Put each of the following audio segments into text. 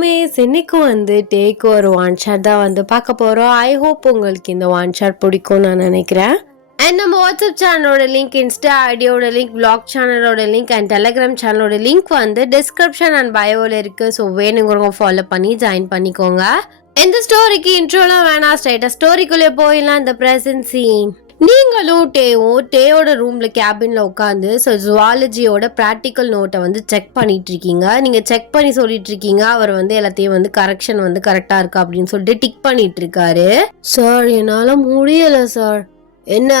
மாமிஸ் இன்னைக்கு வந்து டேக் ஒரு ஒன் ஷாட் தான் வந்து பார்க்க போகிறோம். ஐ ஹோப் உங்களுக்கு இந்த ஒன் ஷாட் பிடிக்கும் நான் நினைக்கிறேன். அண்ட் நம்ம வாட்ஸ்அப் சேனலோட லிங்க், இன்ஸ்டா ஐடியோட லிங்க், பிளாக் சேனலோட லிங்க் அண்ட் டெலிகிராம் சேனலோட லிங்க் வந்து டிஸ்கிரிப்ஷன் அண்ட் பயோவில் இருக்குது. ஸோ வேணுங்கிறவங்க ஃபாலோ பண்ணி ஜாயின் பண்ணிக்கோங்க. இந்த ஸ்டோரிக்கு இன்ட்ரோலாம் வேணாம், ஸ்ட்ரைட்டாக ஸ்டோரிக்குள்ளே போயிடலாம். இந்த ப்ரெசன்ட் சீன். நீங்களும் டேயோட ரூம்ல கேபின்ல உட்காந்து ஜுவாலஜியோட ப்ராக்டிக்கல் நோட்டை வந்து செக் பண்ணிட்டு இருக்கீங்க. நீங்க செக் பண்ணி சொல்லிட்டு இருக்கீங்க. அவர் வந்து எல்லாத்தையும் வந்து கரெக்ஷன் வந்து கரெக்டா இருக்கா அப்படின்னு சொல்லிட்டு டிக் பண்ணிட்டு இருக்காரு. சார் என்னால முடியல சார். என்ன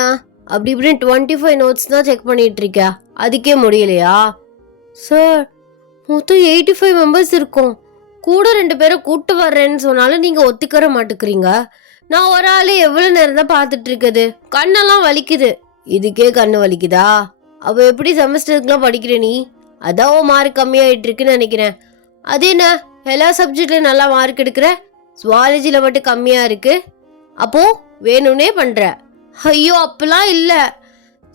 அப்படி இப்படின்னு 25 நோட்ஸ் தான் செக் பண்ணிட்டு இருக்க, அதுக்கே முடியலையா? சார் மொத்தம் 85 மெம்பர்ஸ் இருக்கும், கூட 2 பேரை கூட்டு வர்றேன்னு சொன்னாலும் நீங்க ஒத்துக்கற மாட்டேங்கிறீங்க. நான் ஒரு ஆளு எவ்வளவு நேரம் தான் பார்த்துட்டு இருக்குது, கண்ணெல்லாம் வலிக்குது. இதுக்கே கண்ணு வலிக்குதா? அப்ப எப்படி செமஸ்டருக்குலாம் படிக்கிற நீ? அதான் மார்க் கம்மியாயிட்டு இருக்குன்னு நினைக்கிறேன். அது என்ன எல்லா சப்ஜெக்ட்லயும் நல்லா மார்க் எடுக்கிற, சுவாலஜில மட்டும் கம்மியா இருக்கு? அப்போ வேணும்னே பண்ற? ஐயோ அப்பெல்லாம் இல்ல,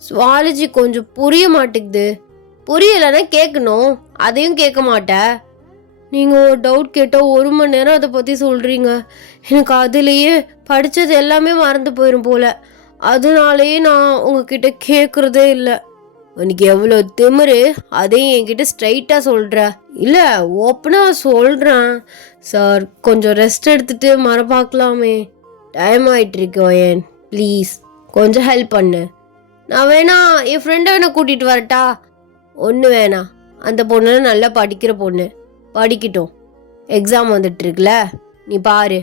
சுவாலஜி கொஞ்சம் புரிய மாட்டேங்குது. புரியலன்னா கேட்கணும், அதையும் கேட்க மாட்டேன். நீங்கள் ஒரு டவுட் கேட்டால் 1 மணி நேரம் அதை பற்றி சொல்கிறீங்க. எனக்கு அதுலேயே படித்தது எல்லாமே மறந்து போயிடும் போல். அதனாலேயே நான் உங்ககிட்ட கேட்குறதே இல்லை. உனக்கு எவ்வளோ திமிரு, அதையும் என்கிட்ட ஸ்ட்ரைட்டாக சொல்கிற? இல்லை ஓப்பனாக சொல்கிறேன் சார், கொஞ்சம் ரெஸ்ட் எடுத்துகிட்டு மறப்பாக்கலாமே. டைம் ஆகிட்டுருக்கு ஏன், ப்ளீஸ் கொஞ்சம் ஹெல்ப் பண்ணு. நான் வேணா என் ஃப்ரெண்டை வேணா கூட்டிகிட்டு வரட்டா? ஒன்று வேணாம், அந்த பொண்ணு நல்லா படிக்கிற பொண்ணு, படிக்கட்டும். எக்ஸாம் வந்துட்டு இருக்குல்ல, நீ பாரு.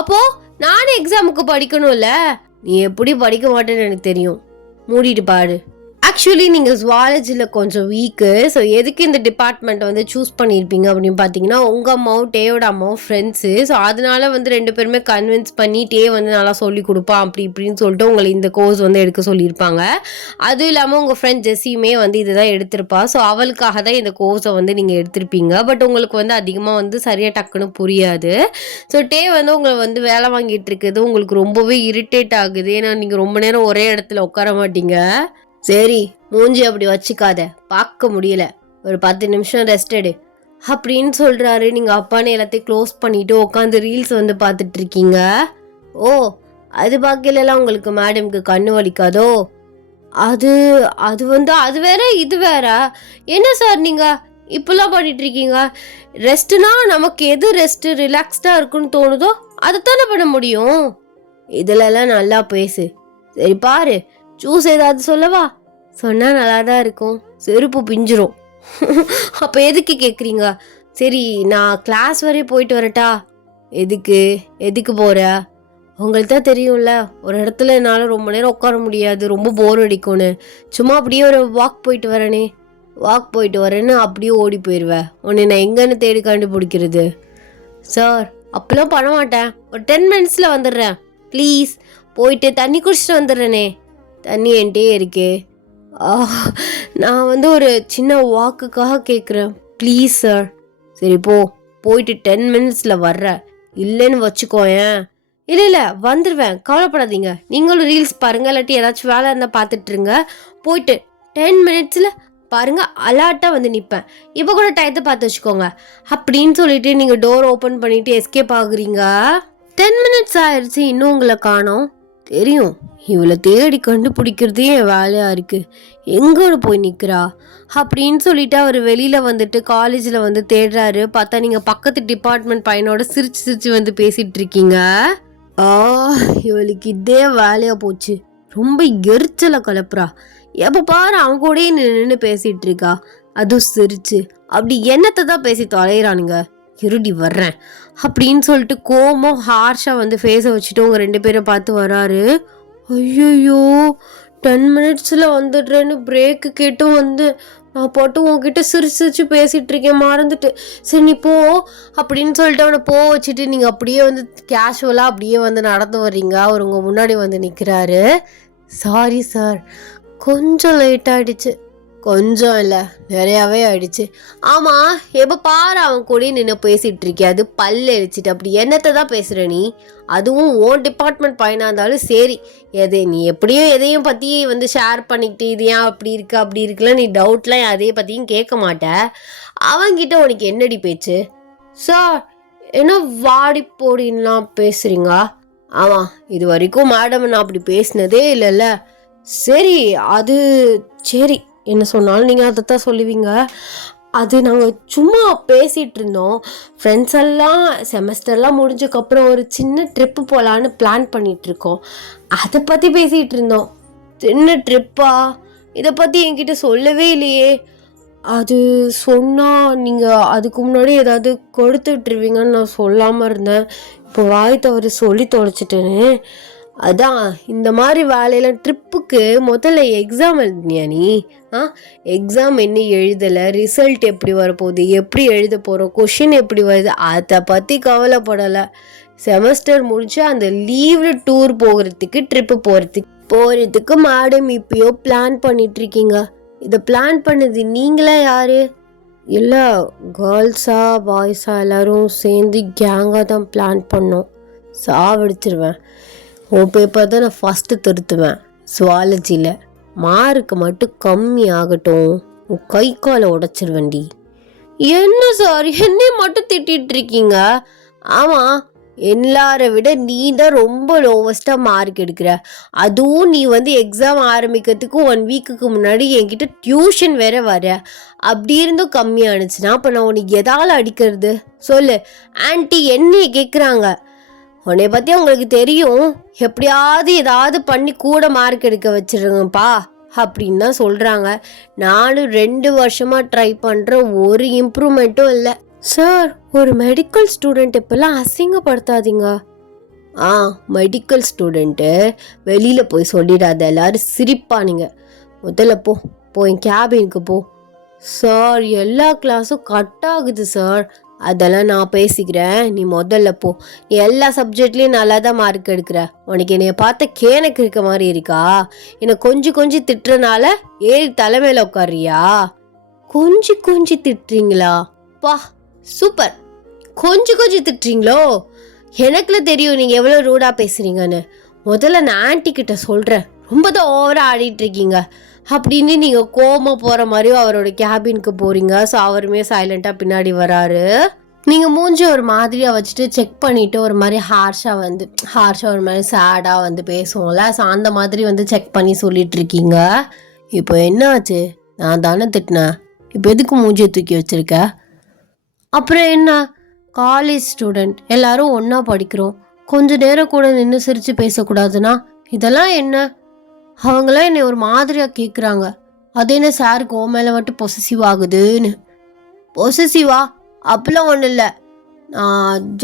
அப்போ நானே எக்ஸாமுக்கு படிக்கணும்ல. நீ எப்படி படிக்க மாட்டேன்னு எனக்கு தெரியும், மூடிட்டு பாரு. ஆக்சுவலி நீங்கள் ஜுவாலஜியில் கொஞ்சம் வீக்கு. ஸோ எதுக்கு இந்த டிபார்ட்மெண்ட்டை வந்து சூஸ் பண்ணியிருப்பீங்க அப்படின்னு பார்த்தீங்கன்னா, உங்கள் அம்மாவும் டேயோட அம்மாவும் ஃப்ரெண்ட்ஸு. ஸோ அதனால வந்து 2 பேருமே கன்வின்ஸ் பண்ணி டே வந்து நல்லா சொல்லி கொடுப்பான் அப்படி இப்படின்னு சொல்லிட்டு உங்களை இந்த கோர்ஸ் வந்து எடுக்க சொல்லியிருப்பாங்க. அதுவும் இல்லாமல் உங்கள் ஃப்ரெண்ட் ஜெஸ்ஸியுமே வந்து இதுதான் எடுத்திருப்பா. ஸோ அவளுக்காக தான் இந்த கோர்ஸை வந்து நீங்கள் எடுத்திருப்பீங்க. பட் உங்களுக்கு வந்து அதிகமாக வந்து சரியாக டக்குன்னு புரியாது. ஸோ டே வந்து உங்களை வந்து வேலை வாங்கிட்டு இருக்குது, உங்களுக்கு ரொம்பவே இரிட்டேட் ஆகுது. ஏன்னா நீங்கள் ரொம்ப நேரம் ஒரே இடத்துல உட்கார மாட்டீங்க. சரி மூஞ்சி அப்படி வச்சுக்காத, பார்க்க முடியல, ஒரு 10 நிமிஷம் ரெஸ்ட் எடு அப்படின்னு சொல்கிறாரு. நீங்கள் அப்பான்னு எல்லாத்தையும் க்ளோஸ் பண்ணிவிட்டு உட்காந்து ரீல்ஸ் வந்து பார்த்துட்டு இருக்கீங்க. ஓ அது பார்க்கலாம் உங்களுக்கு மேடம்க்கு கண்ணு வலிக்காதோ? அது அது வந்து அது வேற இது வேற. என்ன சார் நீங்கள் இப்பெல்லாம் பண்ணிட்டு இருக்கீங்க? ரெஸ்ட்னா நமக்கு எது ரெஸ்ட்டு ரிலாக்ஸ்டாக இருக்குன்னு தோணுதோ அதைத்தானே பண்ண முடியும். இதிலெல்லாம் நல்லா பேசு. சரி பாரு, ஜூஸ் ஏதாவது சொல்லவா? சொன்னால் நல்லா தான் இருக்கும், செருப்பு பிஞ்சிரும். அப்போ எதுக்கு கேட்குறீங்க? சரி நான் கிளாஸ் வரையும் போயிட்டு வரட்டா? எதுக்கு போகிற? உங்களுக்கு தான் தெரியும்ல, ஒரு இடத்துல என்னால் ரொம்ப நேரம் உட்கார முடியாது, ரொம்ப போர் அடிக்கும்னு. சும்மா அப்படியே ஒரு வாக் போயிட்டு வரேன்னு அப்படியே ஓடி போயிடுவேன். உன்னை நான் எங்கன்னு தேடி கண்டுபிடிக்கிறது? சார் அப்பெல்லாம் பண்ண மாட்டேன், ஒரு 10 மினிட்ஸில் வந்துடுறேன். ப்ளீஸ் போயிட்டு தண்ணி குடிச்சிட்டு வந்துடுறேனே. தண்ணி என்கிட்டே இருக்கே. நான் வந்து ஒரு சின்ன வாக்குக்காக கேட்குறேன், ப்ளீஸ் சார். சரி போயிட்டு 10 மினிட்ஸில் வர்ற, இல்லைன்னு வச்சுக்கோயேன். இல்லை வந்துடுவேன், கவலைப்படாதீங்க. நீங்களும் ரீல்ஸ் பாருங்கள், இல்லாட்டி ஏதாச்சும் வேலை இருந்தால் பார்த்துட்ருங்க. போயிட்டு 10 மினிட்ஸில் பாருங்க, அலாட்டாக வந்து நிற்பேன். இப்போ கூட டயத்தை பார்த்து வச்சுக்கோங்க அப்படின்னு சொல்லிட்டு நீங்கள் டோர் ஓப்பன் பண்ணிவிட்டு எஸ்கேப் ஆகுறீங்க. 10 மினிட்ஸ் ஆயிடுச்சு, இன்னும் உங்களை காணோம். தெரியும், இவளை தேடி கண்டுபிடிக்கிறதே என் வேலையாக இருக்குது, எங்கோடு போய் நிற்கிறா அப்படின்னு சொல்லிட்டு அவர் வெளியில் வந்துட்டு காலேஜில் வந்து தேடுறாரு. பார்த்தா நீங்கள் பக்கத்து டிபார்ட்மெண்ட் பையனோட சிரிச்சு வந்து பேசிகிட்டு இருக்கீங்க. இவளுக்கு இதே வேலையாக போச்சு, ரொம்ப எரிச்சலை கலப்புறா. எப்போ பாரு அவங்க கூட நின்று பேசிகிட்டு இருக்கா, அதுவும் சிரிச்சு. அப்படி என்னத்தை தான் பேசி தொலைகிறானுங்க, இருடி வர்றேன் அப்படின்னு சொல்லிட்டு கோபம் ஹார்ஷாக வந்து ஃபேஸை வச்சுட்டு உங்கள் 2 பேரை பார்த்து வராரு. ஐயோ 10 மினிட்ஸில் வந்துடுறேன்னு பிரேக்கு கேட்டும் வந்து நான் போட்டு உங்ககிட்ட சிரிச்சு பேசிகிட்டு இருக்கேன், மறந்துட்டு. சரி நீ போ அப்படின்னு சொல்லிட்டு அவனை வச்சுட்டு நீங்கள் அப்படியே வந்து கேஷுவலாக அப்படியே வந்து நடந்து வர்றீங்க. அவர் உங்கள் முன்னாடி வந்து நிற்கிறாரு. சாரி சார், கொஞ்சம் லேட் ஆகிடுச்சு. கொஞ்சம் இல்லை நிறையாவே ஆயிடுச்சு. ஆமாம் எப்போ பாரு அவன் கூட நின்று பேசிகிட்டு இருக்கே, அது பல்லு எரிச்சிட்டு அப்படி என்னத்தை தான் பேசுகிற நீ? அதுவும் ஓன் டிபார்ட்மெண்ட் பையனாக இருந்தாலும் சரி, நீ எப்படியும் எதையும் பற்றி வந்து ஷேர் பண்ணிக்கிட்டு இது ஏன் அப்படி இருக்குல்ல நீ டவுட்லாம் எதையை பற்றியும் கேட்க மாட்டேன். அவன்கிட்ட உனக்கு என்னடி பேச்சு? சார் என்ன வாடி போடின்லாம் பேசுறீங்க? ஆமா, இது வரைக்கும் மேடம் நான் அப்படி பேசினதே இல்லைல்ல. சரி, அது சரி, என்ன சொன்னாலும் நீங்கள் அதைத்தான் சொல்லுவீங்க. அது நாங்கள் சும்மா பேசிகிட்டு இருந்தோம். ஃப்ரெண்ட்ஸ் எல்லாம் செமஸ்டர்லாம் முடிஞ்சக்கப்புறம் ஒரு சின்ன ட்ரிப்பு போகலான்னு பிளான் பண்ணிகிட்ருக்கோம். அதை பற்றி பேசிகிட்டு இருந்தோம். சின்ன ட்ரிப்பா? இதை பற்றி என்கிட்ட சொல்லவே இல்லையே. அது சொன்னால் நீங்கள் அதுக்கு முன்னாடி ஏதாவது கொடுத்து விட்டுருவீங்கன்னு நான் சொல்லாமல் இருந்தேன். இப்போ வாய் தவறு சொல்லி தொலைச்சிட்டேன்னு. அதான் இந்த மாதிரி வேலையில் ட்ரிப்புக்கு முதல்ல எக்ஸாம் எழுதினியா நீ? எக்ஸாம் என்ன எழுதலை, ரிசல்ட் எப்படி வரப்போகுது, எப்படி எழுத போகிறோம், கொஷின் எப்படி வருது, அதை பற்றி கவலைப்படலை. செமஸ்டர் முடிச்சு அந்த லீவில் டூர் போகிறதுக்கு ட்ரிப்பு போகிறதுக்கு மேடம் இப்பயோ பிளான் பண்ணிகிட்ருக்கீங்க. இதை பிளான் பண்ணது நீங்களா யாரு? இல்லை, கேர்ள்ஸா பாய்ஸா எல்லாரும் சேர்ந்து கேங்காக தான் பிளான் பண்ணோம். சாவடிச்சிருவேன். உன் பேப்பர் தான் நான் ஃபஸ்ட்டு திருத்துவேன். சுவாலஜியில் மார்க்கு மட்டும் கம்மி ஆகட்டும், உன் கை காலை உடச்சிருவேண்டி. என்ன சார் என்னை மட்டும் திட்டிகிட்டு இருக்கீங்க? ஆமாம், எல்லாரை விட நீ தான் ரொம்ப லோவஸ்ட்டாக மார்க் எடுக்கிற. அதுவும் நீ எக்ஸாம் ஆரம்பிக்கிறதுக்கு 1 வீக்குக்கு முன்னாடி என்கிட்ட டியூஷன் வேற வர. அப்படி இருந்தும் கம்மியானுச்சுன்னா அப்போ நான் உனக்கு எதால் அடிக்கிறது சொல்லு? ஆன்ட்டி என்னைய கேட்குறாங்க. உன்னை பற்றி உங்களுக்கு தெரியும், எப்படியாவது ஏதாவது பண்ணி கூட மார்க் எடுக்க வச்சிருங்கப்பா அப்படின்னு தான் சொல்கிறாங்க. நானும் 2 வருஷமாக ட்ரை பண்ணுற ஒரு இம்ப்ரூவ்மெண்ட்டும் இல்லை. சார், ஒரு மெடிக்கல் ஸ்டூடெண்ட் இப்போல்லாம் அசிங்கப்படுத்தாதீங்க. மெடிக்கல் ஸ்டூடெண்ட்டு வெளியில் போய் சொல்லிடாத, எல்லாரும் சிரிப்பானுங்க. முதல்ல போ என் கேபினுக்கு போ. சார், எல்லா கிளாஸும் கட் ஆகுது சார். அதெல்லாம் நான் பேசிக்கிறேன், நீ முதல்ல போ. நீ எல்லா சப்ஜெக்ட்லேயும் நல்லா தான் மார்க் எடுக்கிற. உனக்கு என்னைய பார்த்த கேனக்கு இருக்க மாதிரி இருக்கா? என்னை கொஞ்சம் திட்டுறனால ஏறி தலைமையில் உட்காரியா? கொஞ்சம் திட்டுறீங்களா? பா, சூப்பர். கொஞ்சம் திட்டுறீங்களோ? எனக்குல தெரியும் நீங்கள் எவ்வளோ ரூடாக பேசுகிறீங்கன்னு. முதல்ல நான் ஆன்ட்டி கிட்ட சொல்கிறேன், ரொம்ப தான் ஓவராக ஆடிட்டு இருக்கீங்க அப்படின்னு. நீங்கள் கோமா போகிற மாதிரியும் அவரோட கேபினுக்கு போகிறீங்க. ஸோ அவருமே சைலண்ட்டாக பின்னாடி வராரு. நீங்கள் மூஞ்சி ஒரு மாதிரியாக வச்சுட்டு செக் பண்ணிவிட்டு ஒரு மாதிரி ஹார்ஷாக ஒரு மாதிரி சேடாக பேசுவோம்ல. ஸோ அந்த மாதிரி செக் பண்ணி சொல்லிட்டு இருக்கீங்க. இப்போ என்ன ஆச்சு? நான் தானே திட்டினேன், இப்போ எதுக்கு மூஞ்சியை தூக்கி வச்சுருக்க? அப்புறம் என்ன, காலேஜ் ஸ்டூடெண்ட் எல்லாரும் ஒன்றா படிக்கிறோம், கொஞ்ச நேரம் கூட நின்று சிரித்து பேசக்கூடாதுன்னா இதெல்லாம் என்ன? அவங்களாம் என்னை ஒரு மாதிரியாக கேட்குறாங்க. அது என்ன சாருக்கு ஓ மேலே மட்டும் பொசசிவ் ஆகுதுன்னு? பொசசிவா? அப்படிலாம் ஒன்றும் இல்லை.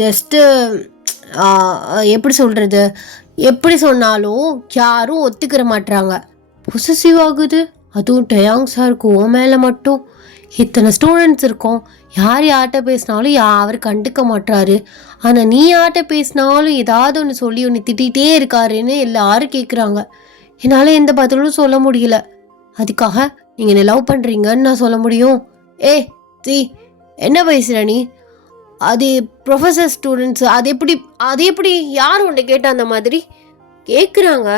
ஜஸ்ட்டு எப்படி சொல்கிறது, எப்படி சொன்னாலும் யாரும் ஒத்துக்கிற மாட்டுறாங்க. பொசசிவ் ஆகுது, அதுவும் டயாங் சாருக்கு ஓ மேலே மட்டும். இத்தனை ஸ்டூடெண்ட்ஸ் இருக்கோம், யார்கிட்ட பேசினாலும் அவர் கண்டுக்க மாட்டாரு. ஆனால் நீ யார்கிட்ட பேசினாலும் ஏதாவது ஒன்று சொல்லி ஒன்று திட்டிகிட்டே இருக்காருன்னு எல்லாரும் கேட்குறாங்க. என்னால் எந்த பதிலும் சொல்ல முடியல. அதுக்காக நீங்கள் என்ன லவ் பண்ணுறீங்கன்னு நான் சொல்ல முடியும்? என்ன பேசுகிற நீ? அது ப்ரொஃபஸர் ஸ்டூடெண்ட்ஸ், அது எப்படி யார் உன்னை கேட்டால் அந்த மாதிரி கேட்குறாங்க?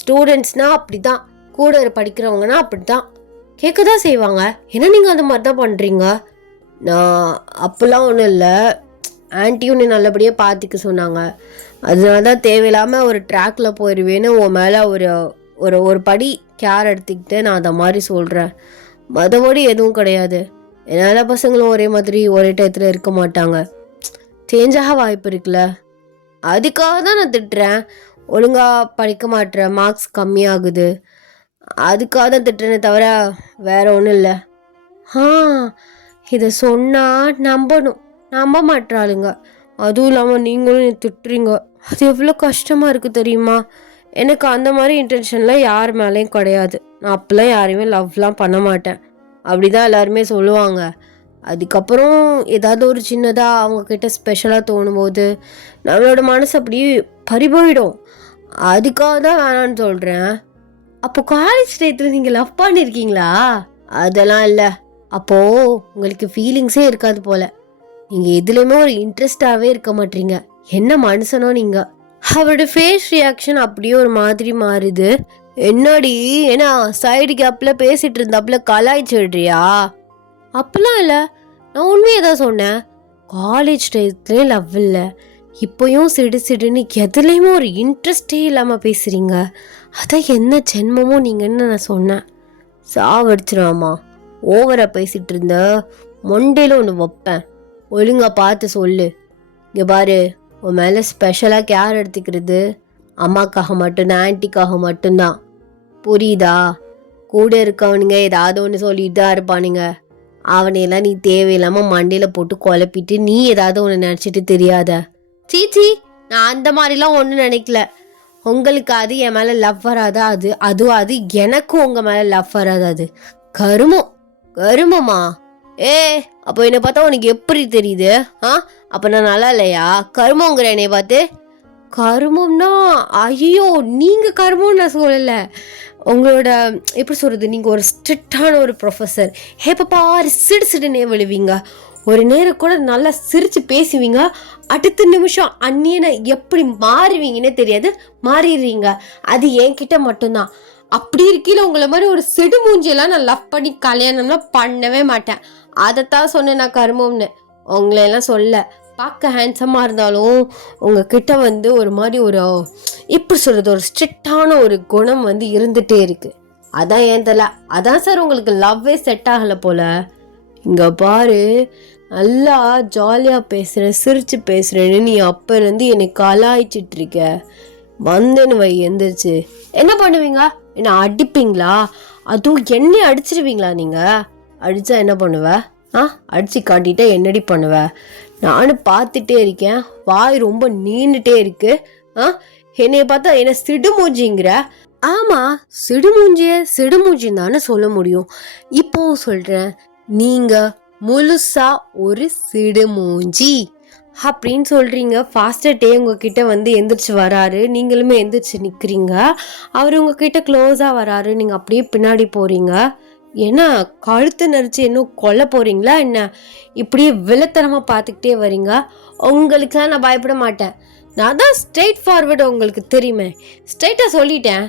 ஸ்டூடெண்ட்ஸ்னால் அப்படி தான், கூட படிக்கிறவங்கன்னா அப்படி தான் கேட்க தான் செய்வாங்க. ஏன்னா நீங்கள் அந்த மாதிரி தான் பண்ணுறீங்க. நான் அப்போல்லாம் ஒன்றும் இல்லை, ஆன்ட்டியும் உன்னை நல்லபடியாக பார்த்துக்க சொன்னாங்க. அதனால தான் தேவையில்லாமல் ஒரு ட்ராக்கில் போயிடுவேன்னு உன் மேலே ஒரு படி கேர் எடுத்துக்கிட்டு நான் அந்த மாதிரி சொல்கிறேன். மற்றபடி எதுவும் கிடையாது. எல்லா பசங்களும் ஒரே மாதிரி ஒரே டயத்தில் இருக்க மாட்டாங்க, சேஞ்சாக வாய்ப்பு இருக்குல்ல. அதுக்காக தான் நான் திட்டுறேன். ஒழுங்காக படிக்க மாட்டேறேன், மார்க்ஸ் கம்மியாகுது, அதுக்காக தான் திட்டுறேனே தவிர வேறு ஒன்றும் இல்லை. இதை சொன்னால் நம்ப மாட்டாளுங்க. அதுவும் இல்லாமல் நீங்களும் திட்டுறீங்க, அது எவ்வளோ கஷ்டமாக இருக்குது தெரியுமா? எனக்கு அந்த மாதிரி இன்டென்ஷன்லாம் யார் மேலேயும் கிடையாது. நான் அப்போல்லாம் யாரையுமே லவ்லாம் பண்ண மாட்டேன். அப்படி தான் எல்லாருமே சொல்லுவாங்க. அதுக்கப்புறம் ஏதாவது ஒரு சின்னதாக அவங்கக்கிட்ட ஸ்பெஷலாக தோணும்போது நம்மளோட மனசு அப்படியே பறிபோயிடும். அதுக்காக தான் வேணான்னு சொல்கிறேன். அப்போ காலேஜ் டயத்தில் நீங்கள் லவ் பண்ணியிருக்கீங்களா? அதெல்லாம் இல்லை. அப்போது உங்களுக்கு ஃபீலிங்ஸே இருக்காது போல். நீங்கள் எதுலேயுமே ஒரு இன்ட்ரெஸ்டாகவே இருக்க மாட்டீங்க. என்ன மனுஷனோ நீங்கள். அவரோட ஃபேஸ் ரியாக்ஷன் அப்படியே ஒரு மாதிரி மாறுது. என்னடி, ஏன்னா சைடு கேப்பில் பேசிகிட்டு இருந்தாப்புல கலாய்ச்சி விடுறியா? அப்படிலாம் இல்லை, நான் உண்மையை தான் சொன்னேன். காலேஜ் டயத்துலேயே லவ் இல்லை, இப்போயும் சிடு சிடுன்னு எதுலேயுமே ஒரு இன்ட்ரெஸ்டே இல்லாமல் பேசுகிறீங்க. அதான் என்ன ஜென்மமோ நீங்கன்னு நான் சொன்னேன். சாவடிச்சிடாமா, ஓவராக பேசிகிட்டு இருந்த மொண்டையில் ஒன்று வைப்பேன். ஒழுங்கா பார்த்து சொல்லு. இங்கே பாரு, உன் மேலே ஸ்பெஷலாக கேர் எடுத்துக்கிறது அம்மாக்காக மட்டும்தான், ஆன்ட்டிக்காக மட்டும்தான். புரியுதா? கூட இருக்கவனுங்க ஏதாவது ஒன்று சொல்லிட்டு தான் இருப்பானுங்க. அவனையெல்லாம் நீ தேவையில்லாமல் மண்டையில் போட்டு குழப்பிட்டு நீ ஏதாவது ஒன்று நினச்சிட்டு தெரியாத. சீச்சி, நான் அந்த மாதிரிலாம் ஒன்றும் நினைக்கல. உங்களுக்கு அது என் மேலே லவ் வராதா? அது எனக்கும் உங்கள் மேலே லவ் வராது. அது கருமமா? அப்போ என்னை பார்த்தா உனக்கு எப்படி தெரியுது? அப்போ நான் நல்லா இல்லையா? கருமங்கிற என்னைய பார்த்து? கருமம்னா ஐயோ, நீங்கள் கருமம்னு நான் சொல்லலை. உங்களோட எப்படி சொல்கிறது, நீங்கள் ஒரு ஸ்ட்ரிக்டான ஒரு ப்ரொஃபஸர். பாரு சிடுனே விழுவீங்க. ஒரு நேரம் கூட நல்லா சிரித்து பேசுவீங்க, அடுத்த நிமிஷம் அந்நியனை எப்படி மாறுவீங்கன்னே தெரியாது, மாறிடுறீங்க. அது என்கிட்ட மட்டும்தான். அப்படி இருக்கையில் உங்களை மாதிரி ஒரு சிடு மூஞ்சியெல்லாம் நான் லவ் பண்ணி கல்யாணம்லாம் பண்ணவே மாட்டேன். அதைத்தான் சொன்னேன் நான் கருமம்னு. உங்களையெல்லாம் சொல்ல. பார்க்க ஹேண்ட்ஸமாக இருந்தாலும் உங்ககிட்ட ஒரு மாதிரி ஒரு எப்படி சொல்கிறது, ஒரு ஸ்ட்ரிக்டான ஒரு குணம் இருந்துகிட்டே இருக்குது. அதான் ஏன் தெரியல. அதான் சார் உங்களுக்கு லவ்வே செட் ஆகலை போல். இங்கே பாரு, நல்லா ஜாலியாக பேசுகிறேன், சிரித்து பேசுகிறேன்னு நீ அப்போ இருந்து என்னை கலாய்ச்சிட்ருக்க. வந்தேன்னு வை, எந்திரிச்சு என்ன பண்ணுவீங்க? என்ன அடிப்பீங்களா? அதுவும் என்னை அடிச்சிருவீங்களா? நீங்கள் அடித்தா என்ன பண்ணுவ? அடித்து காட்டிட்டா என்னடி பண்ணுவ? நானும் பார்த்துட்டே இருக்கேன், வாய் ரொம்ப நீண்டுட்டே இருக்கு. என்னைய பார்த்தா என்ன சிடுமூஞ்சிங்கிற? ஆமாம், சிடுமூஞ்சின்னு தானே சொல்ல முடியும். இப்போவும் சொல்கிறேன், நீங்கள் முழுசா ஒரு சிடுமூஞ்சி அப்படின்னு சொல்கிறீங்க. ஃபாஸ்டர்டே உங்ககிட்ட எந்திரிச்சு வராரு, நீங்களுமே எந்திரிச்சு நிற்கிறீங்க. அவர் உங்ககிட்ட க்ளோஸாக வராரு, நீங்கள் அப்படியே பின்னாடி போகிறீங்க. ஏன்னா கழுத்து நரிச்சு இன்னும் கொல்ல போகிறீங்களா என்ன? இப்படியே வில்லத்தனமாக பார்த்துக்கிட்டே வரீங்க. உங்களுக்கெல்லாம் நான் பயப்பட மாட்டேன். நான் தான் ஸ்ட்ரெயிட் ஃபார்வர்டு, உங்களுக்கு தெரியுமே. ஸ்ட்ரெயிட்டாக சொல்லிட்டேன்.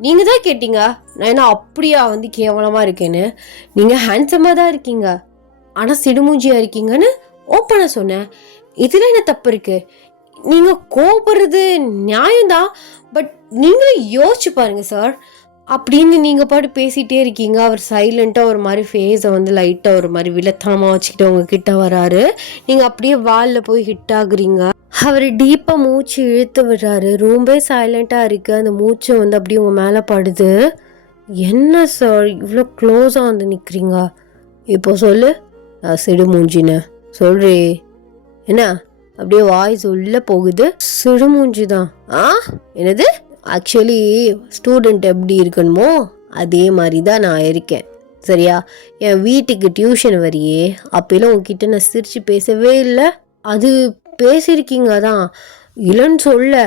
நீங்கள் தான் கேட்டீங்க நான் என்ன அப்படியா கேவலமாக இருக்கேன்னு. நீங்கள் ஹேண்ட்ஸமாக தான் இருக்கீங்க, ஆனால் சிடுமூஞ்சியாக இருக்கீங்கன்னு ஓப்பனாக சொன்னேன். இதில் என்ன தப்பு இருக்குது? நீங்கள் கோபப்படுறது நியாயம்தான், பட் நீங்களும் யோசிச்சு பாருங்கள் சார் அப்படின்னு நீங்கள் பாட்டு பேசிகிட்டே இருக்கீங்க. அவர் சைலண்ட்டாக ஒரு மாதிரி ஃபேஸை லைட்டாக ஒரு மாதிரி வில்லத்தனமாக வச்சுக்கிட்டு உங்ககிட்ட வராரு. நீங்கள் அப்படியே வாலில் போய் ஹிட் ஆகுறீங்க. அவர் டீப்பாக மூச்சு இழுத்து விடுறாரு. ரூம்பே சைலண்ட்டாக இருக்குது. அந்த மூச்சு அப்படியே உங்கள் மேலே படுது. என்ன சார் இவ்வளோ க்ளோஸாக நிற்கிறீங்க? இப்போ சொல்லு, சிடுமூஞ்சின்னு சொல்றே. என்ன அப்படியே வாய்ஸ் உள்ள போகுது? சிடுமூஞ்சி தான். என்னது? ஆக்சுவலி ஸ்டூடெண்ட் எப்படி இருக்கணுமோ அதே மாதிரி தான் நான் இருக்கேன், சரியா? என் வீட்டுக்கு டியூஷன் வரியே, அப்பெல்லாம் உங்ககிட்ட நான் சிரித்து பேசவே இல்லை. அது பேசியிருக்கீங்க தான், இல்லைன்னு சொல்ல.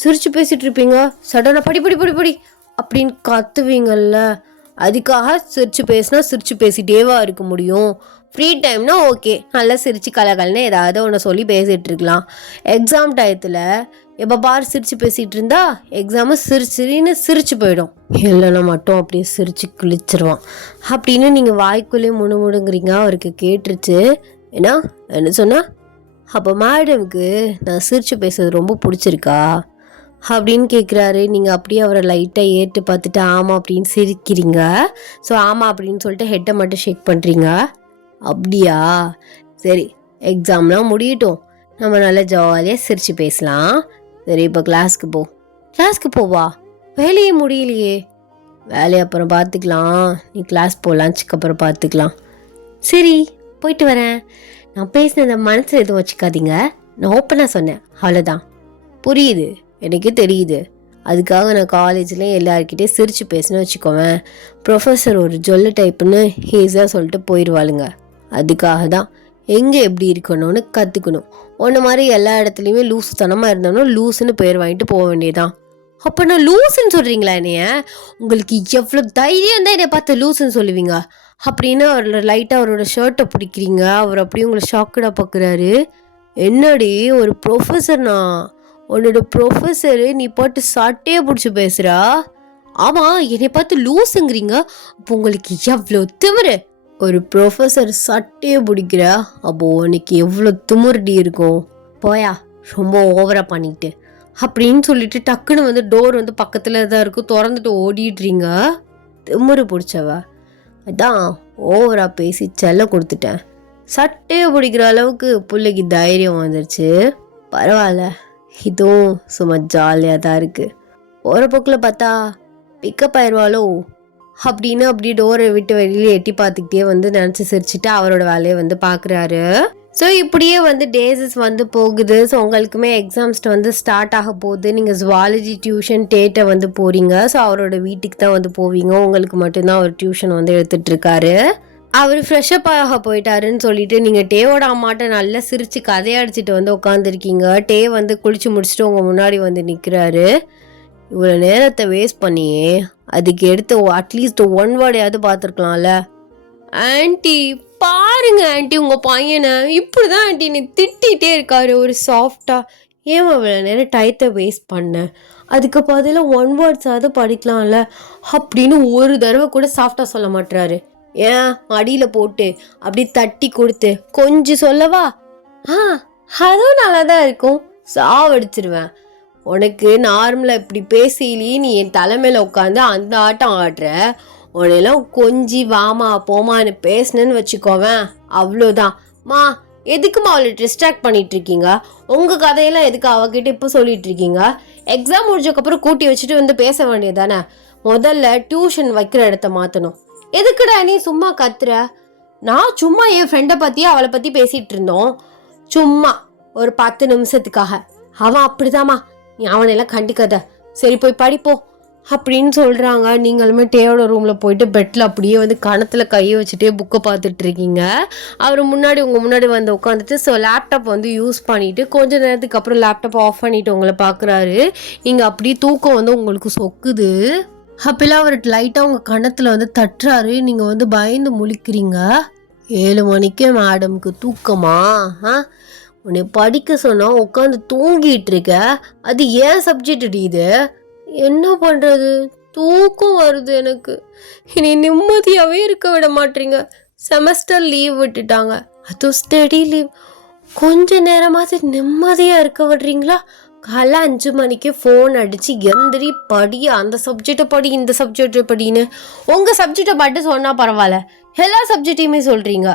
சிரித்து பேசிகிட்டு இருப்பீங்க, சடனாக படி படி படி படி அப்படின்னு கத்துவீங்கல்ல. அதுக்காக சிரித்து பேசினா சிரித்து பேசிகிட்டேவா இருக்க முடியும்? ஃப்ரீ டைம்னா ஓகே, நல்லா சிரித்து கலகலன்னு ஏதாவது ஒன்று சொல்லி பேசிகிட்டு இருக்கலாம். எக்ஸாம் டயத்தில் எப்போ பார் சிரித்து பேசிகிட்டு இருந்தா எக்ஸாமு சிரிச்சின்னு சிரிச்சு போயிடும். இல்லைன்னா மட்டும் அப்படியே சிரித்து கிழிச்சிருவான் அப்படின்னு நீங்கள் வாய்க்குள்ளேயே முணுமுணுங்கிறீங்க. அவருக்கு கேட்டுருச்சு. என்ன சொன்னா? அப்போ மேடமுக்கு நான் சிரித்து பேசுறது ரொம்ப பிடிச்சிருக்கா அப்படின்னு கேட்குறாரு. நீங்கள் அப்படியே அவரை லைட்டாக ஏற்று பார்த்துட்டு ஆமாம் அப்படின்னு சிரிக்கிறீங்க. ஸோ ஆமாம் அப்படின்னு சொல்லிட்டு ஹெட்டை மட்டும் ஷேக் பண்ணுறீங்க. அப்படியா, சரி, எக்ஸாம்லாம் முடியட்டும், நம்ம நல்லா ஜாலியாக சிரித்து பேசலாம். சரி, இப்போ கிளாஸ்க்கு போ. கிளாஸ்க்கு போவா? வேலையே முடியலையே. வேலையை அப்புறம் பார்த்துக்கலாம், நீ கிளாஸ் போ, லஞ்சுக்கு அப்புறம் பார்த்துக்கலாம். சரி, போயிட்டு வரேன். நான் பேசினதை மனசில் எதுவும் வச்சுக்காதீங்க, நான் ஓப்பனாக சொன்னேன், அவ்வளோதான். புரியுது, எனக்கு தெரியுது. அதுக்காக நான் காலேஜில் எல்லாருக்கிட்டே சிரித்து பேசினேன்னு வச்சுக்கோவேன், ப்ரொஃபஸர் ஒரு ஜொல்லு டைப்புன்னு ஈஸியாக சொல்லிட்டு போயிடுவாளுங்க. அதுக்காக தான் எங்கே எப்படி இருக்கணும்னு கற்றுக்கணும். ஒன்று மாதிரி எல்லா இடத்துலையுமே லூசுத்தனமாக இருந்தோம்னா லூஸுன்னு பேர் வாங்கிட்டு போக வேண்டியதான். அப்போ நான் லூஸுன்னு சொல்கிறீங்களா என்னைய? உங்களுக்கு எவ்வளோ தைரியம் தான் என்னை பார்த்து லூஸுன்னு சொல்லுவீங்க அப்படின்னு அவர் லைட்டாக அவரோட ஷர்ட்டை பிடிக்கிறீங்க. அவர் அப்படியே உங்களை ஷாக்கடாக பார்க்குறாரு. என்னடி ஒரு ப்ரொஃபஸர்னா, உன்னோட ப்ரொஃபஸரு நீ பாட்டு சட்டையை பிடிச்சி பேசுகிறா? ஆமாம், என்னை பார்த்து லூஸுங்கிறீங்க. அப்போ உங்களுக்கு எவ்வளோ திமிரு? ஒரு ப்ரொஃபஸர் சட்டையை பிடிக்கிற, அப்போ உனக்கு எவ்வளோ திமிருடி இருக்கும், போயா ரொம்ப ஓவரா பண்ணிட்டு அப்படின்னு சொல்லிட்டு டக்குன்னு வந்து டோர் வந்து பக்கத்தில் தான் இருக்கும், திறந்துட்டு ஓடிடுறீங்க. திமிரு பிடிச்சவ, அதான் ஓவரா பேசி செல்ல கொடுத்துட்டேன். சட்டையை பிடிக்கிற அளவுக்கு பிள்ளைக்கு தைரியம் வந்துருச்சு. பரவாயில்ல, இதுவும் சும்மா ஜாலியாக தான் இருக்குது. போகிற போக்கில் பார்த்தா பிக்கப் ஆயிடுவாளோ அப்படின்னு அப்படியே டோரை விட்டு வெளியே எட்டி பார்த்துக்கிட்டே வந்து நினச்சி சிரிச்சுட்டு அவரோட வேலையை வந்து பார்க்குறாரு. ஸோ இப்படியே வந்து டேஸஸ் வந்து போகுது. ஸோ உங்களுக்குமே எக்ஸாம்ஸ்ட்டு வந்து ஸ்டார்ட் ஆக போகுது. நீங்கள் ஜுவாலஜி டியூஷன் டேட்டை வந்து போகிறீங்க. ஸோ அவரோட வீட்டுக்கு தான் வந்து போவீங்க. உங்களுக்கு மட்டும்தான் அவர் டியூஷன் வந்து எடுத்துகிட்ருக்காரு. அவர் ஃப்ரெஷ்அப் ஆக போயிட்டாருன்னு சொல்லிட்டு நீங்கள் டேவோட அம்மாட்ட நல்லா சிரித்து கதையடிச்சிட்டு வந்து உட்காந்துருக்கீங்க. டே வந்து குளிச்சு முடிச்சுட்டு உங்கள் முன்னாடி வந்து நிற்கிறாரு. இவ்வளோ நேரத்தை வேஸ்ட் பண்ணியே அதுக்கு எடுத்து அட்லீஸ்ட் ஒன் வேர்டையாவது பார்த்துருக்கலாம்ல. ஆன்ட்டி பாருங்க ஆன்ட்டி, உங்கள் பையனை இப்படி தான் ஆன்ட்டி நீ திட்டிகிட்டே இருக்காரு ஒரு சாஃப்டாக. ஏன் அவ்வளோ நேரம் டயத்தை வேஸ்ட் பண்ண, அதுக்கு பதிலாக ஒன் வேர்ட்ஸாவது படிக்கலாம்ல அப்படின்னு ஒரு தடவை கூட சாஃப்டாக சொல்ல மாட்டுறாரு. ஏன் மடியில் போட்டு அப்படி தட்டி கொடுத்து கொஞ்சம் சொல்லவா? அதுவும் நல்லா தான் இருக்கும். சாவடிச்சிருவேன். உனக்கு நார்மலாக இப்படி பேசிலேயே நீ என் தலைமையில் உட்காந்து அந்த ஆட்டம் ஆடுற. உன்னையெல்லாம் கொஞ்சி வாமா போமான்னு பேசினேன்னு வச்சுக்கோவேன், அவ்வளோதான். எதுக்குமா அவளை டிஸ்ட்ராக்ட் பண்ணிட்டு இருக்கீங்க? உங்கள் கதையெல்லாம் எதுக்கு அவகிட்ட இப்போ சொல்லிட்டு இருக்கீங்க? எக்ஸாம் முடிஞ்சக்கப்புறம் கூட்டி வச்சுட்டு வந்து பேச வேண்டியது தானே. முதல்ல டியூஷன் வைக்கிற இடத்த மாற்றணும். எதுக்குடா நீ சும்மா கத்துற? நான் சும்மா என் ஃப்ரெண்டை பற்றி அவளை பற்றி பேசிகிட்டு இருந்தோம், சும்மா ஒரு 10 நிமிஷத்துக்காக. அவன் அப்படிதாம்மா, நீ அவனையெல்லாம் கண்டிக்காத, சரி போய் படிப்போம் அப்படின்னு சொல்கிறாங்க. நீங்களுமே டேவோட ரூமில் போயிட்டு பெட்டில் அப்படியே வந்து கணத்தில் கையை வச்சுட்டே புக்கை பார்த்துட்டு இருக்கீங்க. அவர் முன்னாடி உங்கள் முன்னாடி வந்து உட்காந்துட்டு ஸோ லேப்டாப் வந்து யூஸ் பண்ணிவிட்டு கொஞ்ச நேரத்துக்கு அப்புறம் லேப்டாப் ஆஃப் பண்ணிவிட்டு உங்களை பார்க்குறாரு. நீங்கள் அப்படியே தூக்கம் வந்து உங்களுக்கு சொக்குது. அப்பெல்லாம் அவர் லைட்டாக உங்கள் கணத்தில் வந்து தட்டுறாரு. நீங்கள் வந்து பயந்து முழிக்கிறீங்க. 7 மணிக்கே மேடம்க்கு தூக்கமா? உன்னை படிக்க சொன்னால் உட்காந்து தூங்கிட்டு இருக்க. அது ஏன் சப்ஜெக்ட் இது? என்ன பண்ணுறது, தூக்கம் வருது எனக்கு. இனி நிம்மதியாகவே இருக்க விட மாட்டீங்க. செமஸ்டர் லீவ் விட்டுட்டாங்க, அதுவும் ஸ்டடி லீவ். கொஞ்ச நேரமாவது நிம்மதியாக இருக்க விடுறீங்களா? காலைல 5 மணிக்கு ஃபோன் அடித்து எந்திரி படி, அந்த சப்ஜெக்டை படி இந்த சப்ஜெக்டை படின்னு. உங்கள் சப்ஜெக்டை மட்டும் சொன்னால் பரவாயில்ல, எல்லா சப்ஜெக்டையுமே சொல்கிறீங்க.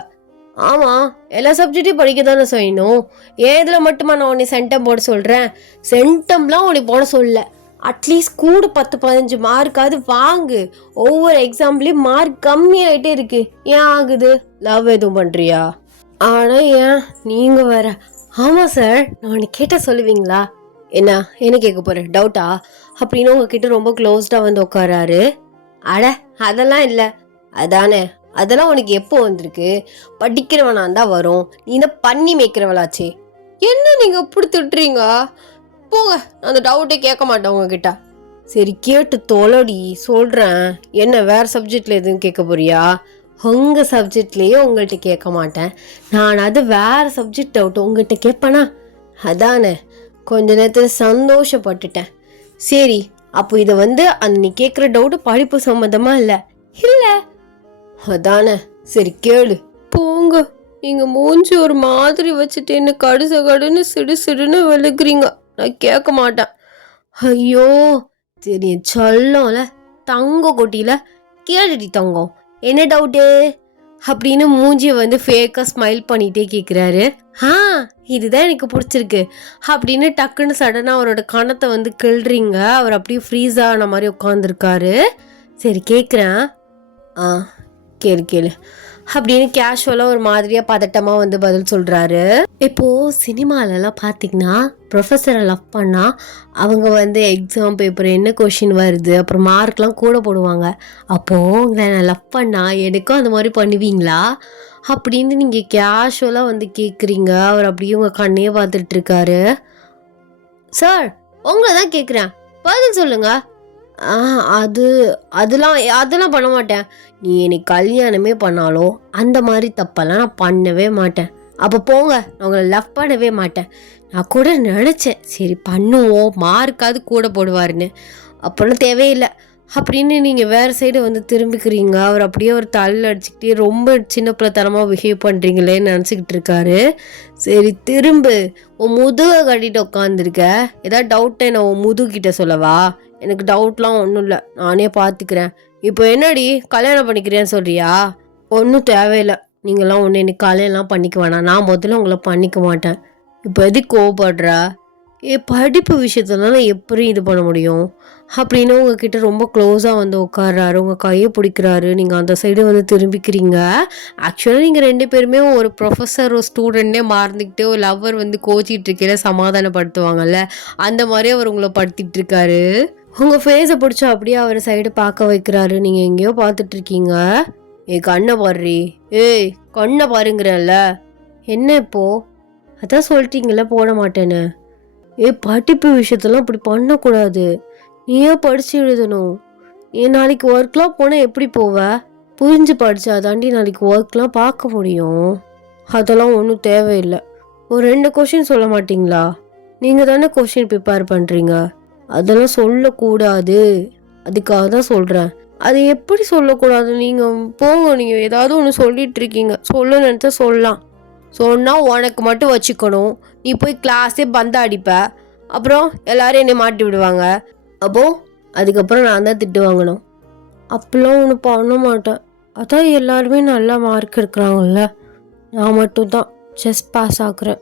ஆமாம், எல்லா சப்ஜெக்டையும் படிக்க தானே செய்யணும். ஏன் இதில் மட்டுமா நான் உன்னை சென்டம் போட சொல்கிறேன்? சென்டம்லாம் உன்னை போட சொல்ல, அட்லீஸ்ட் கூட 10-15 மார்க்காவது வாங்கு. ஒவ்வொரு எக்ஸாம்லேயும் மார்க் கம்மியாகிட்டே இருக்கு. ஏன் ஆகுது? லவ் எதுவும் பண்ணுறியா? ஆனால் ஏன் நீங்கள் வேற. ஆமாம் சார், நான் உன்னை கேட்டால் சொல்லுவீங்களா? என்ன கேட்க போகிறேன், டவுட்டா அப்படின்னு உங்ககிட்ட ரொம்ப க்ளோஸ்டாக வந்து உட்காராரு. அட அதெல்லாம் இல்லை. அதானே, அதெல்லாம் உனக்கு எப்போ வந்திருக்கு? படிக்கிறவனா தான் வரும். நீ தான் பண்ணி மேய்க்கிறவளாச்சே. என்ன நீங்கள் இப்படி திட்டுறீங்க? போங்க, நான் அந்த டவுட்டே கேட்க மாட்டேன் உங்ககிட்ட. சரி கேட்டு தொலடி, சொல்கிறேன். என்ன வேறு சப்ஜெக்டில் எதுவும் கேட்க போறியா? உங்கள் சப்ஜெக்ட்லேயே உங்கள்கிட்ட கேட்க மாட்டேன் நான். அது வேறு சப்ஜெக்ட் டவுட் உங்கள்கிட்ட கேட்பேனா? அதானே, கொஞ்ச நேரத்தில் சந்தோஷப்பட்டுட்டேன். சரி, அப்போ இதை வந்து அந்த நீ கேட்குற டவுட்டு படிப்பு சம்மந்தமாக இல்லை இல்லை அதானே? சரி கேளு. போங்க, நீங்கள் மூஞ்சி ஒரு மாதிரி வச்சுட்டு என்ன கடுன்னு சிடுன்னு விழுக்குறீங்க. நான் கேட்க மாட்டேன். ஐயோ சரி, சொல்லல தங்க கொட்டியில் கேளுடி தங்கம், என்ன டவுட்டு அப்படின்னு மூஞ்சியை வந்து ஃபேக்காக ஸ்மைல் பண்ணிகிட்டே கேட்குறாரு. இதுதான் எனக்கு பிடிச்சிருக்கு அப்படின்னு டக்குன்னு சடனாக அவரோட கணத்தை வந்து கிள்றீங்க. அவர் அப்படியே ஃப்ரீஸ் ஆன மாதிரி உட்காந்துருக்காரு. சரி கேட்குறேன். கேளு அப்படின்னு கேஷுவலாக ஒரு மாதிரியாக பதட்டமாக வந்து பதில் சொல்கிறாரு. இப்போது சினிமாலெலாம் பார்த்திங்கன்னா ப்ரொஃபஸரை லவ் பண்ணால் அவங்க வந்து எக்ஸாம் பேப்பர் என்ன கொஷின் வருது அப்புறம் மார்க்லாம் கூட போடுவாங்க. அப்போது நான் லவ் பண்ணால் எனக்கும் அந்த மாதிரி பண்ணுவீங்களா அப்படின்னு நீங்கள் கேஷுவலாக வந்து கேட்குறீங்க. அவர் அப்படியே உங்கள் கண்ணையே பார்த்துட்ருக்காரு. சார் உங்களை தான் கேட்குறேன், பதில் சொல்லுங்கள். அதெல்லாம் பண்ண மாட்டேன். நீ எனக்கு கல்யாணமே பண்ணாலும் அந்த மாதிரி தப்பெல்லாம் நான் பண்ணவே மாட்டேன். அப்போ போங்க, நான் உங்களை லவ் பண்ணவே மாட்டேன். நான் கூட நினச்சேன் சரி பண்ணுவோம், மார்க்காவது கூட போடுவாருன்னு. அப்போல்லாம் தேவையில்லை. அப்படின்னு நீங்கள் வேறு சைடு வந்து திரும்பிக்கிறீங்க. அவர் அப்படியே ஒரு தலையில் அடிச்சுக்கிட்டே ரொம்ப சின்ன பிள்ளைத்தனமாக பிஹேவ் பண்ணுறீங்களேன்னு நினச்சிக்கிட்டு இருக்காரு. சரி திரும்பு, உன் முதுகை கட்டிட்டு உட்காந்துருக்க, ஏதாவது டவுட்டை நான் உன் முதுகிட்ட சொல்லவா? எனக்கு டவுட்லாம் ஒன்றும் இல்லை, நானே பார்த்துக்கிறேன். இப்போ என்னடி கல்யாணம் பண்ணிக்கிறேன்னு சொல்கிறியா? ஒன்றும் தேவையில்லை, நீங்களாம் ஒன்று எனக்கு கல்யாணம்லாம் பண்ணிக்க வேணாம், நான் முதல்ல உங்களை பண்ணிக்க மாட்டேன். இப்போ எதுக்கு கோவப்படுற? படிப்பு விஷயத்துலலாம் நான் எப்படி இது பண்ண முடியும் அப்படின்னு உங்ககிட்ட ரொம்ப க்ளோஸாக வந்து உட்கார்றாரு, உங்கள் கையை பிடிக்கிறாரு. நீங்கள் அந்த சைடு வந்து திரும்பிக்கிறீங்க. ஆக்சுவலாக நீங்கள் 2 பேருமே ஒரு ப்ரொஃபஸர் ஒரு ஸ்டூடெண்ட்டே மாறிக்கிட்டே ஒரு லவ்வர் வந்து கோச்சிட்டு இருக்கையில சமாதானப்படுத்துவாங்கல்ல, அந்த மாதிரி அவர் உங்களை படுத்திட்டு இருக்காரு. உங்கள் ஃபேஸை பிடிச்சி அப்படியே அவர் சைடு பார்க்க வைக்கிறாரு. நீங்கள் எங்கேயோ பார்த்துட்ருக்கீங்க. கண்ணை பாடுறி, கண்ணை பாருங்கிறல்ல. என்ன இப்போ? அதான் சொல்லிட்டீங்கள போட மாட்டேன்னு. படிப்பு விஷயத்தெல்லாம் இப்படி பண்ணக்கூடாது. நீ ஏன் படித்து எழுதணும்? நாளைக்கு ஒர்க்லாம் போனால் எப்படி போவ? புரிஞ்சு படித்தா தாண்டி நாளைக்கு ஒர்க்லாம் பார்க்க முடியும். அதெல்லாம் ஒன்றும் தேவையில்லை. ஒரு 2 கொஷின் சொல்ல மாட்டிங்களா? நீங்கள் தானே கொஷின் ப்ரிப்பேர் பண்ணுறீங்க. அதெல்லாம் சொல்லக்கூடாது, அதுக்காக தான் சொல்கிறேன். அது எப்படி சொல்லக்கூடாது? நீங்கள் போங்க, நீங்கள் ஏதாவது ஒன்று சொல்லிட்டு இருக்கீங்க, சொல்ல நினச்சா சொல்லலாம். சொன்னால் உனக்கு மட்டும் வச்சுக்கணும். நீ போய் கிளாஸே பந்தா அடிப்ப, அப்புறம் எல்லாரும் என்னை மாட்டி விடுவாங்க. அதுக்கப்புறம் நான் தான் திட்டு வாங்கணும். அப்பெல்லாம் ஒன்று பண்ண மாட்டேன். அதான் எல்லாருமே நல்லா மார்க் எடுக்கிறாங்கல்ல, நான் மட்டும்தான் ஜஸ்ட் பாஸ் ஆகுறேன்.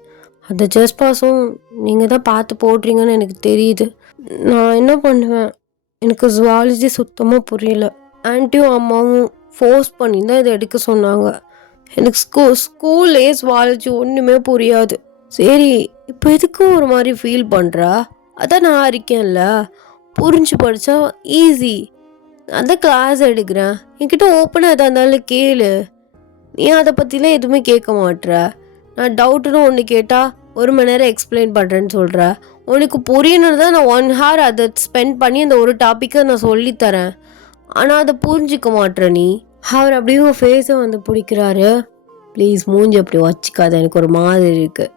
அந்த ஜஸ்ட் பாஸும் நீங்கள் தான் பார்த்து போடுறீங்கன்னு எனக்கு தெரியுது. நான் என்ன பண்ணுவேன்? எனக்கு ஜுவாலஜி சுத்தமாக புரியல. ஆன்ட்டியும் அம்மாவும் ஃபோர்ஸ் பண்ணி தான் இதை எடுக்க சொன்னாங்க. எனக்கு ஸ்கூல்லே ஜுவாலஜி ஒன்றுமே புரியாது. சரி, இப்போ எதுக்கும் ஒரு மாதிரி ஃபீல் பண்ணுறா? அதான் நான் இருக்கேன்ல, புரிஞ்சு படித்தா ஈஸி. நான் தான் கிளாஸ் எடுக்கிறேன், என்கிட்ட ஓப்பனாக எதாக இருந்தாலும் கேளு. நீ அதை பற்றிலாம் எதுவுமே கேட்க மாட்ற. நான் டவுட்டுன்னு ஒன்று கேட்டால் 1 மணி நேரம் எக்ஸ்பிளைன் பண்ணுறேன்னு சொல்கிற. உனக்கு புரியணுன்னு தான் நான் 1 hour அதை ஸ்பெண்ட் பண்ணி அந்த ஒரு டாப்பிக்கை நான் சொல்லித்தரேன். ஆனால் அதை புரிஞ்சிக்க மாட்ற நீ. அவர் அப்படியே உங்கள் ஃபேஸை வந்து பிடிக்கிறாரு. ப்ளீஸ் மூஞ்சி அப்படி வச்சுக்காத, எனக்கு ஒரு மாதிரி இருக்குது.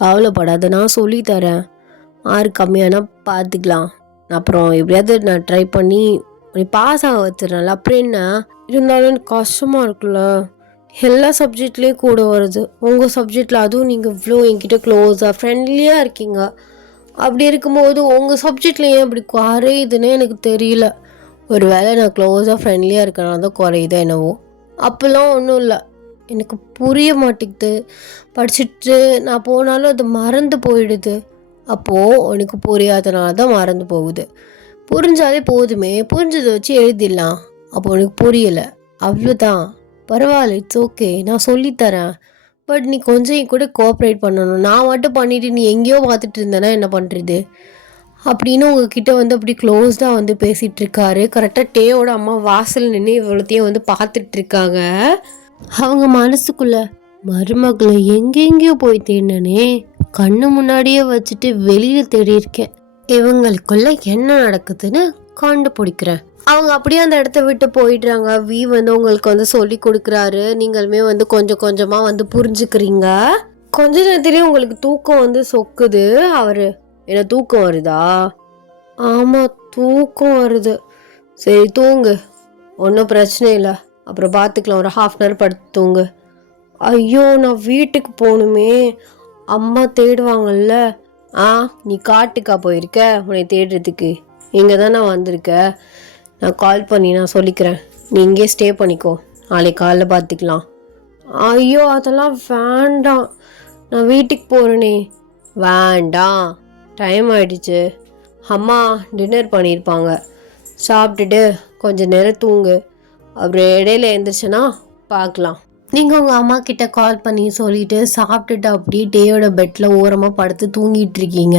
கவலைப்படாத, நான் சொல்லித்தரேன். மார்க் கம்மியானா பார்த்துக்கலாம். அப்புறம் எப்படியாவது நான் ட்ரை பண்ணி பாஸ் ஆக வச்சிடறேன்ல. அப்புறம் என்ன இருந்தாலும் எனக்கு கஷ்டமாக இருக்குல்ல. எல்லா சப்ஜெக்ட்லேயும் கூட வருது, உங்கள் சப்ஜெக்டில் அதுவும் நீங்கள் இவ்வளோ என்கிட்ட க்ளோஸாக ஃப்ரெண்ட்லியாக இருக்கீங்க. அப்படி இருக்கும்போது உங்கள் சப்ஜெக்டில் ஏன் இப்படி குறையுதுன்னு எனக்கு தெரியல. ஒரு வேளை நான் க்ளோஸாக ஃப்ரெண்ட்லியாக இருக்கனால தான் குறையுதோ என்னவோ. அப்போல்லாம் ஒன்றும் இல்லை, எனக்கு புரிய மாட்டேங்குது. படிச்சுட்டு நான் போனாலும் அது மறந்து போயிடுது. அப்போது உனக்கு புரியாதனால தான் மறந்து போகுது. புரிஞ்சாலே போதுமே, புரிஞ்சதை வச்சு எழுதிடலாம். அப்போ உனக்கு புரியலை, அவ்வளோதான். பரவாயில்ல, இட்ஸ் ஓகே, நான் சொல்லித்தரேன். பட் நீ கொஞ்சம் என் கூட கோஆப்ரேட் பண்ணணும். நான் மட்டும் பண்ணிவிட்டு நீ எங்கேயோ பார்த்துட்டு இருந்தேன்னா என்ன பண்ணுறது அப்படின்னு உங்ககிட்ட வந்து அப்படி க்ளோஸ்டாக வந்து பேசிகிட்டு இருக்காரு. கரெக்டாக டேயோட அம்மா வாசல் நின்று இவ்வளோத்தையும் வந்து பார்த்துட்ருக்காங்க. அவங்க மனசுக்குள்ள மருமகளை எங்கெங்கேயோ போய் தேடினே, கண்ணு முன்னாடியே வச்சுட்டு வெளியில் தேடி இருக்கேன், இவங்களுக்குள்ள என்ன நடக்குதுன்னு கண்டுபிடிக்கிறேன். அவங்க அப்படியே அந்த இடத்த விட்டு போயிடுறாங்க. வந்து உங்களுக்கு வந்து சொல்லி கொடுக்குறாரு. நீங்களுமே வந்து கொஞ்சம் கொஞ்சமாக வந்து புரிஞ்சுக்கிறீங்க. கொஞ்ச நேரத்துலேயே உங்களுக்கு தூக்கம் வந்து சொக்குது. அவர் என்ன தூக்கம் வருதா? ஆமாம், தூக்கம் வருது. சரி தூங்கு, ஒன்றும் பிரச்சனை இல்லை, அப்புறம் பார்த்துக்கலாம், ஒரு 1/2 hour படுத்து தூங்கு. ஐயோ, நான் வீட்டுக்கு போகணுமே, அம்மா தேடுவாங்கல்ல. நீ காட்டுக்கா போயிருக்க உன்னை தேடுறதுக்கு? இங்கே தான் நான் வந்திருக்க. நான் கால் பண்ணி நான் சொல்லிக்கிறேன், நீ இங்கே ஸ்டே பண்ணிக்கோ, நாளைக்கு காலைல பார்த்துக்கலாம். ஐயோ அதெல்லாம் வேண்டாம், நான் வீட்டுக்கு போகிறேனே. வேண்டாம், டைம் ஆகிடுச்சு, அம்மா டின்னர் பண்ணியிருப்பாங்க, சாப்பிட்டுட்டு கொஞ்சம் நேரம் தூங்கு, அப்புறம் இடையில எழுந்திரிச்சேன்னா பார்க்கலாம். நீங்கள் உங்கள் அம்மா கிட்ட கால் பண்ணி சொல்லிவிட்டு சாப்பிட்டுட்டு அப்படியே டேயோட பெட்டில் ஓரமாக படுத்து தூங்கிட்டு இருக்கீங்க.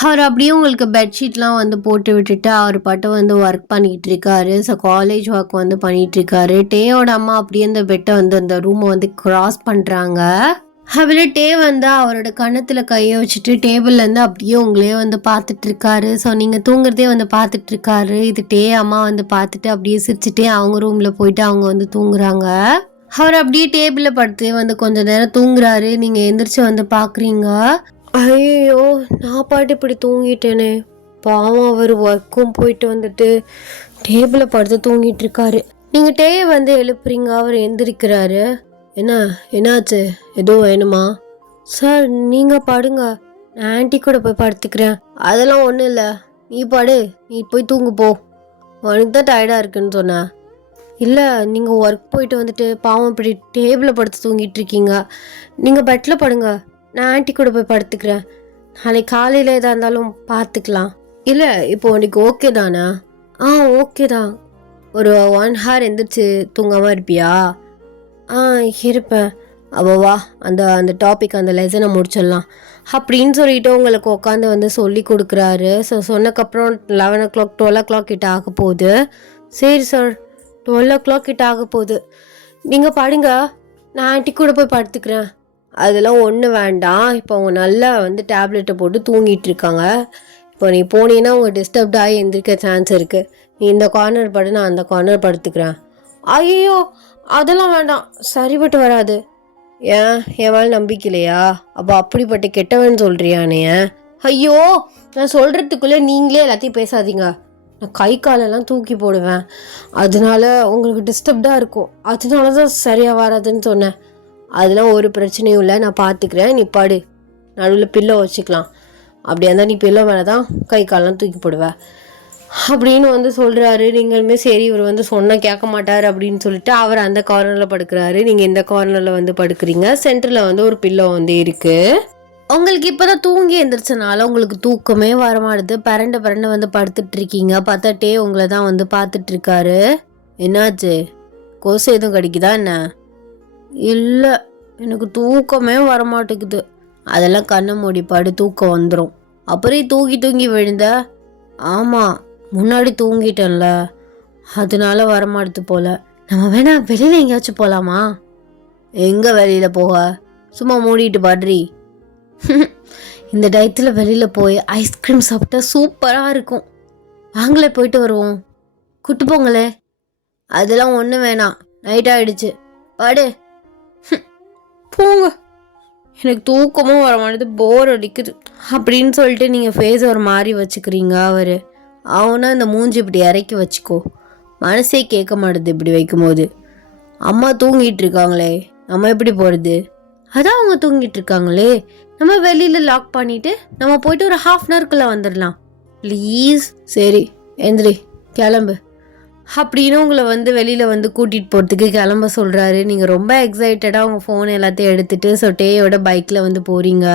அவர் அப்படியே உங்களுக்கு பெட்ஷீட்லாம் வந்து போட்டு விட்டுட்டு அவர் பாட்டு வந்து ஒர்க் பண்ணிகிட்டு இருக்காரு. ஸோ காலேஜ் ஒர்க் வந்து பண்ணிகிட்ருக்காரு. டேயோட அம்மா அப்படியே அந்த பெட்டை வந்து அந்த ரூமை வந்து கிராஸ் பண்ணுறாங்க. அவரு டே வந்து அவரோட கன்னத்தில் கையை வச்சுட்டு டேபிள்லேருந்து அப்படியே உங்களே வந்து பார்த்துட்ருக்காரு. ஸோ நீங்கள் தூங்குறதே வந்து பார்த்துட்ருக்காரு. இது டே அம்மா வந்து பார்த்துட்டு அப்படியே சிரிச்சுட்டே அவங்க ரூமில் போயிட்டு அவங்க வந்து தூங்குறாங்க. அவர் அப்படியே டேபிளில் படுத்து வந்து கொஞ்சம் நேரம் தூங்குறாரு. நீங்கள் எந்திரிச்சு வந்து பார்க்குறீங்க. ஐயோ, நான் பாட்டு இப்படி தூங்கிட்டேனே, பாவம் அவர் ஒர்க்கும் போயிட்டு வந்துட்டு டேபிளில் படுத்து தூங்கிட்டு இருக்காரு. நீங்கள் டேயை வந்து எழுப்புறீங்க, அவர் எந்திரிக்கிறாரு. என்னாச்சு, எதுவும் வேணுமா? சார் நீங்கள் படுங்க, நான் ஆன்ட்டி கூட போய் படுத்துக்கிறேன். அதெல்லாம் ஒன்றும் இல்லை, நீ படு, நீ போய் தூங்கு போ. உனக்கு தான் டயர்டாக இருக்குன்னு சொன்னேன். இல்லை, நீங்கள் ஒர்க் போயிட்டு வந்துட்டு பாவம் இப்படி டேபிளில் படுத்து தூங்கிட்டு இருக்கீங்க. நீங்கள் பெட்டில் படுங்க, நான் ஆன்ட்டி கூட போய் படுத்துக்கிறேன். நாளைக்கு காலையில் எதாக இருந்தாலும் பார்த்துக்கலாம். இல்லை, இப்போ உனக்கு ஓகே தானே? ஓகே தான். ஒரு 1 hour எந்திரிச்சு தூங்காமல் இருப்பியா? இருப்பேன். வா, அந்த டாபிக், அந்த லெசனை முடிச்சிடலாம் அப்படின்னு சொல்லிட்டு உங்களுக்கு உட்காந்து வந்து சொல்லி கொடுக்குறாரு. ஸோ சொன்னக்கப்புறம் 11 o'clock 12 o'clock கிட்ட ஆக போகுது. சரி சார், 12 o'clock கிட்ட ஆக போகுது, நீங்கள் படுங்க, நான் ஆன்ட்டி கூட போய் படுத்துக்கிறேன். அதெல்லாம் ஒன்றும் வேண்டாம், இப்போ அவங்க நல்லா வந்து டேப்லெட்டை போட்டு தூங்கிட்டு இருக்காங்க. இப்போ நீ போனீங்கன்னா அவங்க டிஸ்டர்ப்டாகி எந்திரிக்க சான்ஸ் இருக்குது. நீ இந்த கார்னர் படு, நான் அந்த கார்னர் படுத்துக்கிறேன். ஐயோ, அதெல்லாம் வேண்டாம், சரிபட்டு வராது. ஏன், என் மேலே நம்பிக்கலையா? அப்போ அப்படிப்பட்ட கெட்டவன் சொல்கிறியானே? ஐயோ, நான் சொல்கிறதுக்குள்ளே நீங்களே எல்லாத்தையும் பேசாதீங்க. நான் கை காலெல்லாம் தூக்கி போடுவேன், அதனால உங்களுக்கு டிஸ்டர்ப்டாக இருக்கும், அதனால தான் சரியாக வராதுன்னு சொன்னேன். அதெல்லாம் ஒரு பிரச்சனையும் இல்லை, நான் பார்த்துக்கிறேன். நீ படு, நடுவில் பில்லோ வச்சுக்கலாம். அப்படியா இருந்தால் நீ பில்லோ மேலே தான் கை காலெல்லாம் தூக்கி போடுவேன் அப்படின்னு வந்து சொல்கிறாரு. நீங்களுமே சரி, இவர் வந்து சொன்னால் கேட்க மாட்டார் அப்படின்னு சொல்லிட்டு அவர் அந்த கார்னரில் படுக்கிறாரு. நீங்கள் இந்த கார்னரில் வந்து படுக்கிறீங்க. சென்டரில் வந்து ஒரு பில்லோ வந்து இருக்குது. உங்களுக்கு இப்போ தான் தூங்கி எழுந்திரிச்சனால உங்களுக்கு தூக்கமே வரமாடுது. பரண்டு வந்து படுத்துட்டு இருக்கீங்க. பார்த்தாட்டே உங்களை தான் வந்து பார்த்துட்ருக்காரு. என்னாச்சு, கொசு எதுவும் கடிக்குதா என்ன? இல்லை, எனக்கு தூக்கமே வரமாட்டேங்குது. அதெல்லாம் கண்ணை மூடி படு, தூக்கம் வந்துடும். அப்புறம் தூங்கி விழுந்த? ஆமாம், முன்னாடி தூங்கிட்டேன்ல, அதனால வரமாடுது போல. நம்ம வேணா வெளியில் எங்கேயாச்சும் போகலாமா? எங்கே வெளியில் போக, சும்மா மூடிட்டு பாடுறி. இந்த டயத்தில் வெளியில் போய் ஐஸ்கிரீம் சாப்பிட்டா சூப்பராக இருக்கும். வாங்களே போயிட்டு வருவோம். கூட்டு போங்களே. அதெல்லாம் ஒன்றும் வேணாம், நைட் ஆகிடுச்சு, பாடு. போங்க, எனக்கு தூக்கமும் வர மாட்டேது, போர் அடிக்குது அப்படின்னு சொல்லிட்டு நீங்கள் ஃபேஸ் ஒரு மாதிரி வச்சுக்கிறீங்க. அவனா இந்த மூஞ்சி இப்படி இறக்கி வச்சுக்கோ, மனசே கேட்க மாட்டுது இப்படி வைக்கும்போது. அம்மா தூங்கிட்டு இருக்காங்களே, நம்ம எப்படி போகிறது? அதான் அவங்க தூங்கிட்டு இருக்காங்களே, நம்ம வெளியில் லாக் பண்ணிவிட்டு நம்ம போயிட்டு ஒரு 1/2 hourக்குள்ளே வந்துடலாம் ப்ளீஸ். சரி, எந்திரி, கிளம்பு அப்படின்னு உங்களை வந்து வெளியில் வந்து கூட்டிகிட்டு போகிறதுக்கு கிளம்ப சொல்கிறாரு. நீங்கள் ரொம்ப எக்ஸைட்டடாக உங்கள் ஃபோன் எல்லாத்தையும் எடுத்துகிட்டு ஸோ டேயோட பைக்கில் வந்து போகிறீங்க.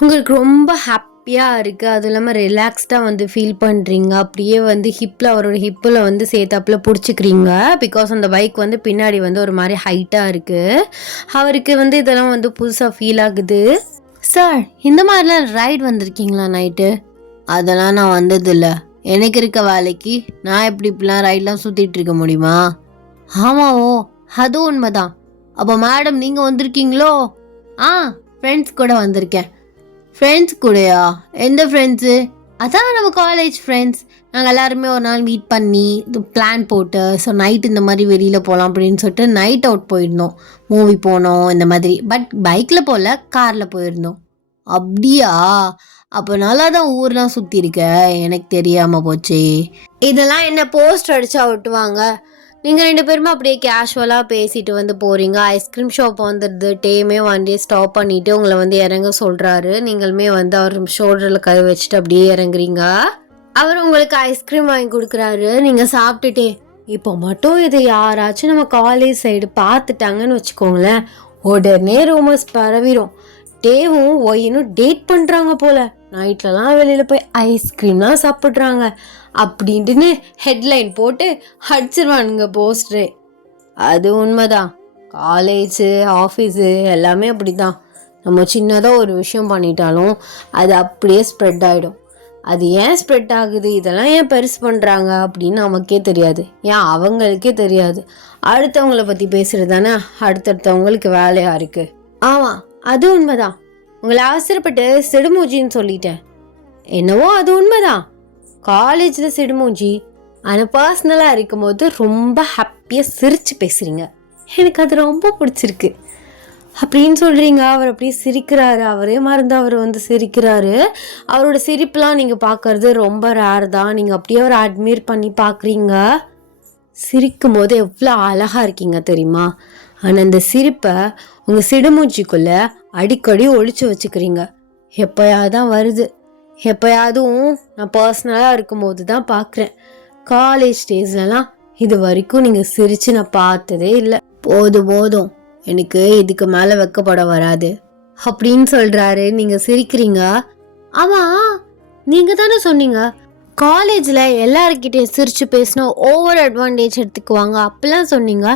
உங்களுக்கு ரொம்ப ஹாப்பியாக இருக்குது, அதுவும் இல்லாமல் ரிலாக்ஸ்டாக வந்து ஃபீல் பண்ணுறீங்க. அப்படியே வந்து அவரோட ஹிப்பில் வந்து சேர்த்தாப்பில் பிடிச்சிக்கிறீங்க. பிகாஸ் அந்த பைக் வந்து பின்னாடி வந்து ஒரு மாதிரி ஹைட்டாக இருக்குது. அவருக்கு வந்து இதெல்லாம் வந்து புதுசாக ஃபீல் ஆகுது. சார், இந்த மாதிரிலாம் ரைட் வந்திருக்கீங்களா நைட்டு? அதெல்லாம் நான் வந்ததில்லை, எனக்கு இருக்க வேலைக்கு நான் இப்படிலாம் ரைட்லாம் சுற்றிட்டு இருக்க முடியுமா? ஆமாவோ, அதுவும் உண்மைதான். அப்போ மேடம் நீங்கள் வந்திருக்கீங்களோ? ஃப்ரெண்ட்ஸ் கூட வந்திருக்கேன். ஃப்ரெண்ட்ஸ் கூடயா? எந்த ஃப்ரெண்ட்ஸு? அதான் நம்ம காலேஜ் ஃப்ரெண்ட்ஸ். நாங்கள் எல்லாருமே ஒரு நாள் மீட் பண்ணி பிளான் போட்டு ஸோ நைட் இந்த மாதிரி வெளியில் போகலாம் அப்படின்னு சொல்லிட்டு நைட் அவுட் போயிருந்தோம், மூவி போனோம் இந்த மாதிரி. பட் பைக்கில் போகல, காரில் போயிருந்தோம். அப்படியா? அப்போ நல்லா தான் ஊர்லாம் சுற்றிருக்க, எனக்கு தெரியாமல் போச்சு. இதெல்லாம் என்ன போஸ்ட் அடிச்சா விட்டுவாங்க? நீங்கள் 2 பேருமே அப்படியே கேஷுவலாக பேசிட்டு வந்து போகிறீங்க. ஐஸ்கிரீம் ஷாப் வந்துடுது. டேமே வண்டியை ஸ்டாப் பண்ணிவிட்டு உங்களை வந்து இறங்க சொல்கிறாரு. நீங்களுமே வந்து அவர் ஷோல்டரில் கை வச்சுட்டு அப்படியே இறங்குறீங்க. அவர் உங்களுக்கு ஐஸ்கிரீம் வாங்கி கொடுக்குறாரு. நீங்கள் சாப்பிட்டுட்டே, இப்போ மட்டும் இதை யாராச்சும் நம்ம காலேஜ் சைடு பார்த்துட்டாங்கன்னு வச்சுக்கோங்களேன், உடனே ரூமர்ஸ் பரவிடும். டேவும் ஒயினும் டேட் பண்ணுறாங்க போல, நைட்லலாம் வெளியில் போய் ஐஸ்கிரீம்லாம் சாப்பிட்றாங்க அப்படின்ட்டுன்னு ஹெட்லைன் போட்டு அடிச்சிருவானுங்க போஸ்டரே. அது உண்மைதான், காலேஜு ஆஃபீஸு எல்லாமே அப்படி தான். நம்ம சின்னதாக ஒரு விஷயம் பண்ணிட்டாலும் அது அப்படியே ஸ்ப்ரெட் ஆகிடும். அது ஏன் ஸ்ப்ரெட் ஆகுது, இதெல்லாம் ஏன் பெருசு பண்ணுறாங்க அப்படின்னு நமக்கே தெரியாது, ஏன் அவங்களுக்கே தெரியாது. அடுத்தவங்கள பற்றி பேசுகிறது தானே அடுத்தடுத்தவங்களுக்கு வேலையாக இருக்குது. ஆமாம், அது உண்மைதான். உங்களை அவசரப்பட்டு சிடுமூஞ்சின்னு சொல்லிட்டேன். என்னவோ அது உண்மைதான், காலேஜில் சிடுமூஞ்சி. ஆனால் பர்சனலாக இருக்கும்போது ரொம்ப ஹாப்பியாக சிரித்து பேசுகிறீங்க. எனக்கு அது ரொம்ப பிடிச்சிருக்கு. அப்படின்னு சொல்கிறீங்க. அவர் அப்படியே சிரிக்கிறாரு. அவரே மறந்து அவர் வந்து சிரிக்கிறாரு. அவரோட சிரிப்புலாம் நீங்கள் பார்க்கறது ரொம்ப ரேர் தான். நீங்கள் அப்படியே அவரை அட்மையர் பண்ணி பார்க்குறீங்க. சிரிக்கும் போது எவ்வளோ அழகாக இருக்கீங்க தெரியுமா? ஆனால் இந்த சிரிப்பை உங்கள் சிடுமூச்சிக்குள்ளே அடிக்கடி ஒழிச்சு வச்சுக்கிறீங்க. எப்போயாவது தான் வருது. எப்போயாவதும் நான் பர்சனலாக இருக்கும்போது தான் பார்க்குறேன். காலேஜ் டேஸ்லலாம் இது வரைக்கும் நீங்கள் சிரித்து நான் பார்த்ததே இல்லை. போதும் எனக்கு இதுக்கு மேலே வெக்கப்பட வராது அப்படின்னு சொல்கிறாரு. நீங்கள் சிரிக்கிறீங்க. ஆமாம், நீங்கள் தானே சொன்னீங்க காலேஜில் எல்லாருக்கிட்டையும் சிரித்து பேசினா ஓவர் அட்வான்டேஜ் எடுத்துக்குவாங்க அப்படிலாம் சொன்னீங்க.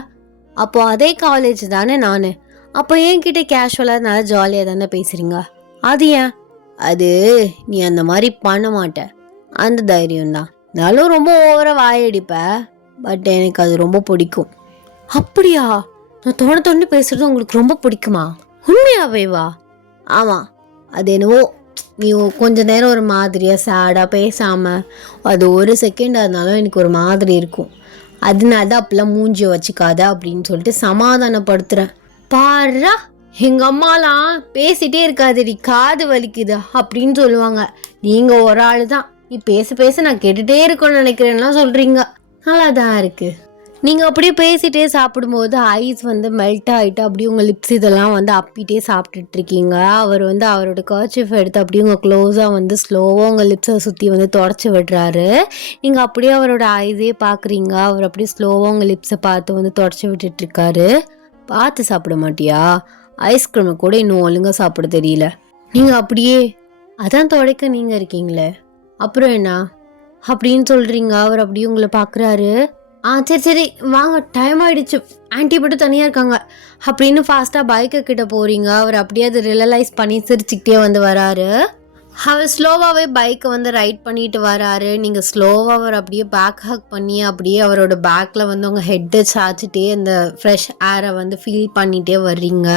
அப்போ அதே காலேஜ் தானே நான். அப்போ என்கிட்ட கேஷுவலாக நல்லா ஜாலியாக தானே பேசுகிறீங்க. அது ஏன்? அது நீ அந்த மாதிரி பண்ண மாட்ட, அந்த தைரியம் தான். இருந்தாலும் ரொம்ப ஓவராக வாயடிப்ப. பட் எனக்கு அது ரொம்ப பிடிக்கும். அப்படியா? நான் தொண்டு பேசுறது உங்களுக்கு ரொம்ப பிடிக்குமா? உண்மையாவே வா? ஆமாம், அது என்னவோ நீ கொஞ்ச நேரம் ஒரு மாதிரியாக சேடாக பேசாமல் அது ஒரு செகண்ட் ஆனாலும் எனக்கு ஒரு மாதிரி இருக்கும். அதனால தான் அப்பெல்லாம் மூஞ்சியை வச்சுக்காத அப்படின்னு சொல்லிட்டு சமாதானப்படுத்துகிறேன். பாரா, எங்கள் அம்மாலாம் பேசிகிட்டே இருக்காதுடி, காது வலிக்குது அப்படின்னு சொல்லுவாங்க. நீங்கள் ஒரு ஆள் தான், நீ பேச நான் கேட்டுகிட்டே இருக்கணும்னு நினைக்கிறேன்னா சொல்கிறீங்க. நல்லா தான் இருக்குது. நீங்கள் அப்படியே பேசிகிட்டே சாப்பிடும்போது ஐஸ் வந்து மெல்ட் ஆகிட்டு அப்படியே உங்கள் லிப்ஸ் இதெல்லாம் வந்து அப்பிட்டே சாப்பிட்டுட்ருக்கீங்க. அவர் வந்து அவரோட கர்ச்சீஃப் எடுத்து அப்படியே உங்கள் க்ளோஸாக வந்து ஸ்லோவாக உங்கள் லிப்ஸை சுற்றி வந்து தொடச்சி விடுறாரு. நீங்கள் அப்படியே அவரோட ஐஸே பார்க்குறீங்க. அவர் அப்படியே ஸ்லோவாக உங்கள் லிப்ஸை பார்த்து வந்து தொடச்சி விட்டுட்ருக்காரு. பார்த்து சாப்பிட மாட்டியா? ஐஸ்கிரீமை கூட இன்னும் ஒழுங்காக சாப்பிட தெரியல. நீங்கள் அப்படியே அதான் துடைக்க நீங்கள் இருக்கீங்களே, அப்புறம் என்ன அப்படின்னு சொல்கிறீங்க. அவர் அப்படியே உங்களை பார்க்குறாரு. சரி வாங்க, டைம் ஆகிடுச்சு, ஆன்ட்டி மட்டும் தனியாக இருக்காங்க அப்படின்னு ஃபாஸ்ட்டாக பைக்கை கிட்ட போகிறீங்க. அவர் அப்படியே அதை ரியலைஸ் பண்ணி சிரிச்சுக்கிட்டே வந்து வராரு. அவர் ஸ்லோவாகவே பைக்கை வந்து ரைட் பண்ணிட்டு வராரு. நீங்கள் ஸ்லோவாக அவர் அப்படியே பேக் ஹக் பண்ணி அப்படியே அவரோட பேக்கில் வந்து உங்கள் ஹெட்டை சாய்ச்சிட்டே அந்த ஃப்ரெஷ் ஏரை வந்து ஃபீல் பண்ணிகிட்டே வர்றீங்க.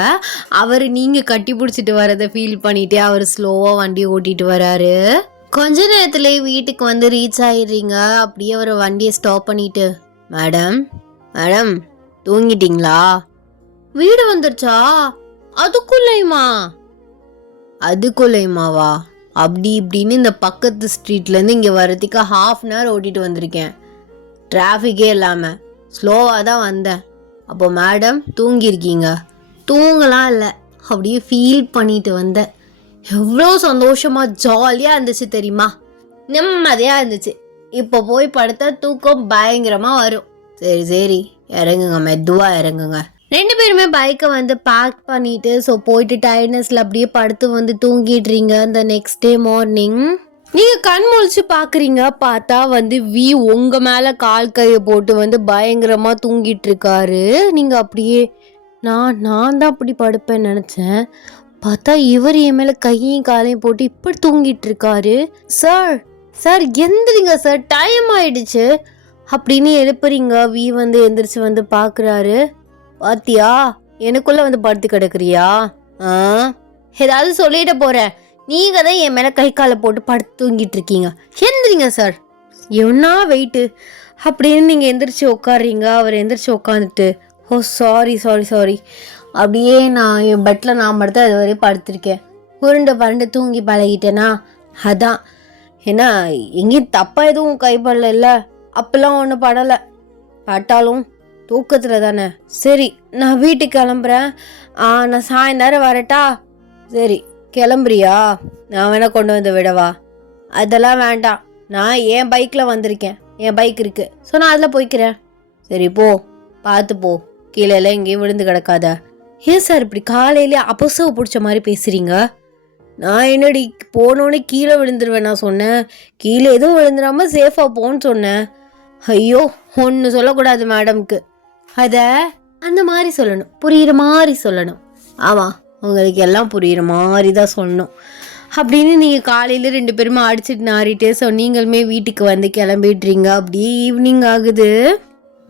அவர் நீங்கள் கட்டி பிடிச்சிட்டு வரதை ஃபீல் பண்ணிகிட்டே அவர் ஸ்லோவாக வண்டி ஓட்டிகிட்டு வராரு. கொஞ்ச நேரத்துலேயே வீட்டுக்கு வந்து ரீச் ஆகிடுறீங்க. அப்படியே அவர் வண்டியை ஸ்டாப் பண்ணிவிட்டு, மேடம் தூங்கிட்டீங்களா? வீடு வந்துருச்சா? அதுக்குள்ளேயுமாவா? அப்படி இப்படின்னு இந்த பக்கத்து ஸ்ட்ரீட்லேருந்து இங்கே வர்றதுக்கு ½ ஓட்டிட்டு வந்திருக்கேன். டிராஃபிக்கே இல்லாமல் ஸ்லோவாக தான் வந்தேன். அப்போ மேடம் தூங்கியிருக்கீங்க? தூங்கலாம் இல்லை, அப்படியே ஃபீல் பண்ணிட்டு வந்தேன். எவ்வளோ சந்தோஷமாக ஜாலியாக இருந்துச்சு தெரியுமா? நிம்மதியாக இருந்துச்சு. இப்போ போய் படுத்தா தூக்கம் பயங்கரமாக வரும். சரி இறங்குங்க, மெதுவாக இறங்குங்க. 2 பேருமே பைக்கை வந்து பேக் பண்ணிட்டு போயிட்டு டயர்ட்னஸில் அப்படியே படுத்து வந்து தூங்கிடுறீங்க. இந்த நெக்ஸ்ட் டே மார்னிங் நீங்கள் கண் முழிச்சு பார்க்குறீங்க. பார்த்தா வந்து உங்கள் மேலே கால் கையை போட்டு வந்து பயங்கரமாக தூங்கிட்டு இருக்காரு. நீங்கள் அப்படியே நான் தான் அப்படி படுப்பேன்னு நினச்சேன். பார்த்தா இவர் என் மேலே கையையும் காலையும் போட்டு இப்படி தூங்கிட்டு இருக்காரு. சார் எந்திரிங்க சார், டைம் ஆயிடுச்சு அப்படின்னு எழுப்புறீங்க. வந்து எந்திரிச்சு வந்து பார்க்குறாரு. பாத்தியா, எனக்குள்ளே வந்து படுத்து கிடக்குறியா? ஏதாவது சொல்லிட்டு போகிறேன். நீங்கள் தான் என் மேலே கை காலை போட்டு படுத்து தூங்கிட்டு இருக்கீங்க. எந்திரிங்க சார். என்ன வெயிட்டு அப்படின்னு நீங்கள் எந்திரிச்சு உட்காடுறீங்க. அவர் எந்திரிச்சு உட்காந்துட்டு, ஓ சாரி அப்படியே நான் என் பெட்டில் நான் மட்டும் அது வரையும் படுத்திருக்கேன். பரண்டு தூங்கி பழகிட்டேனா, அதான். ஏன்னா எங்கேயும் தப்பாக எதுவும் கைப்படல, அப்பெல்லாம் ஒன்றும் படலை. பட்டாலும் தூக்கத்தில் தானே. சரி நான் வீட்டுக்கு கிளம்புறேன். நான் சாயந்தரம் வரட்டா? சரி கிளம்புறியா? நான் வேணா கொண்டு வந்து விடவா? அதெல்லாம் வேண்டாம், நான் என் பைக்கில் வந்திருக்கேன், என் பைக் இருக்குது, ஸோ நான் அதில் போய்க்கிறேன். சரி போ, பார்த்து போ, கீழே எல்லாம் எங்கேயும் விழுந்து கிடக்காத. ஏன் சார் இப்படி காலையிலே அபசவ பிடிச்ச மாதிரி பேசுகிறீங்க? நான் என்னடி போனோடனே கீழே விழுந்துருவேன் நான் சொன்னேன்? கீழே எதுவும் விழுந்துடாமல் சேஃபாக போன்னு சொன்னேன். ஐயோ, ஒன்று சொல்லக்கூடாது மேடம்க்கு. அதை அந்த மாதிரி சொல்லணும், புரிகிற மாதிரி சொல்லணும். ஆமாம், உங்களுக்கு எல்லாம் புரிகிற மாதிரி தான் சொல்லணும் அப்படின்னு நீங்கள் காலையில் 2 பேருமே அடிச்சுட்டு நாரிட்டு நீங்களுமே வீட்டுக்கு வந்து கிளம்பிடுறீங்க. அப்படியே ஈவினிங் ஆகுது.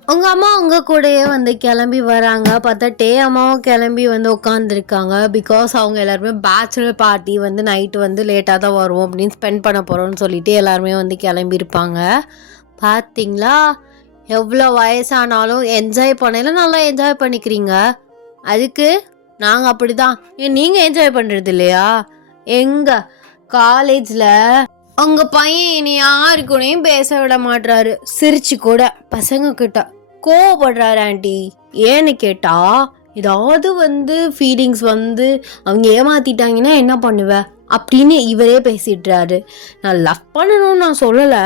உங்கள் அம்மா உங்கள் கூடயே வந்து கிளம்பி வராங்க. பார்த்தா அம்மாவும் கிளம்பி வந்து உட்காந்துருக்காங்க. பிகாஸ் அவங்க எல்லாருமே பேச்சுலர் பார்ட்டி வந்து நைட்டு வந்து லேட்டாக தான் வருவோம் அப்படின்னு ஸ்பெண்ட் பண்ண போகிறோம்னு சொல்லிட்டு எல்லாருமே வந்து கிளம்பியிருப்பாங்க. பார்த்தீங்களா, எவ்வளோ வயசானாலும் என்ஜாய் பண்ணல, நல்லா என்ஜாய் பண்ணிக்கிறீங்க. அதுக்கு நாங்கள் அப்படி தான். ஏன் நீங்கள் என்ஜாய் பண்ணுறது இல்லையா? எங்க காலேஜில் உங்கள் பையன் இனி யாருக்குனையும் பேச விட மாட்டுறாரு. சிரிச்சு கூட பசங்க கிட்ட கோவப்படுறாரு ஆண்டி. ஏன்னு கேட்டா ஏதாவது ஃபீலிங்ஸ் அவங்க ஏமாத்திட்டாங்கன்னா என்ன பண்ணுவ அப்படின்னு இவரே பேசிடுறாரு. நான் லவ் பண்ணணும்னு நான் சொல்லலை,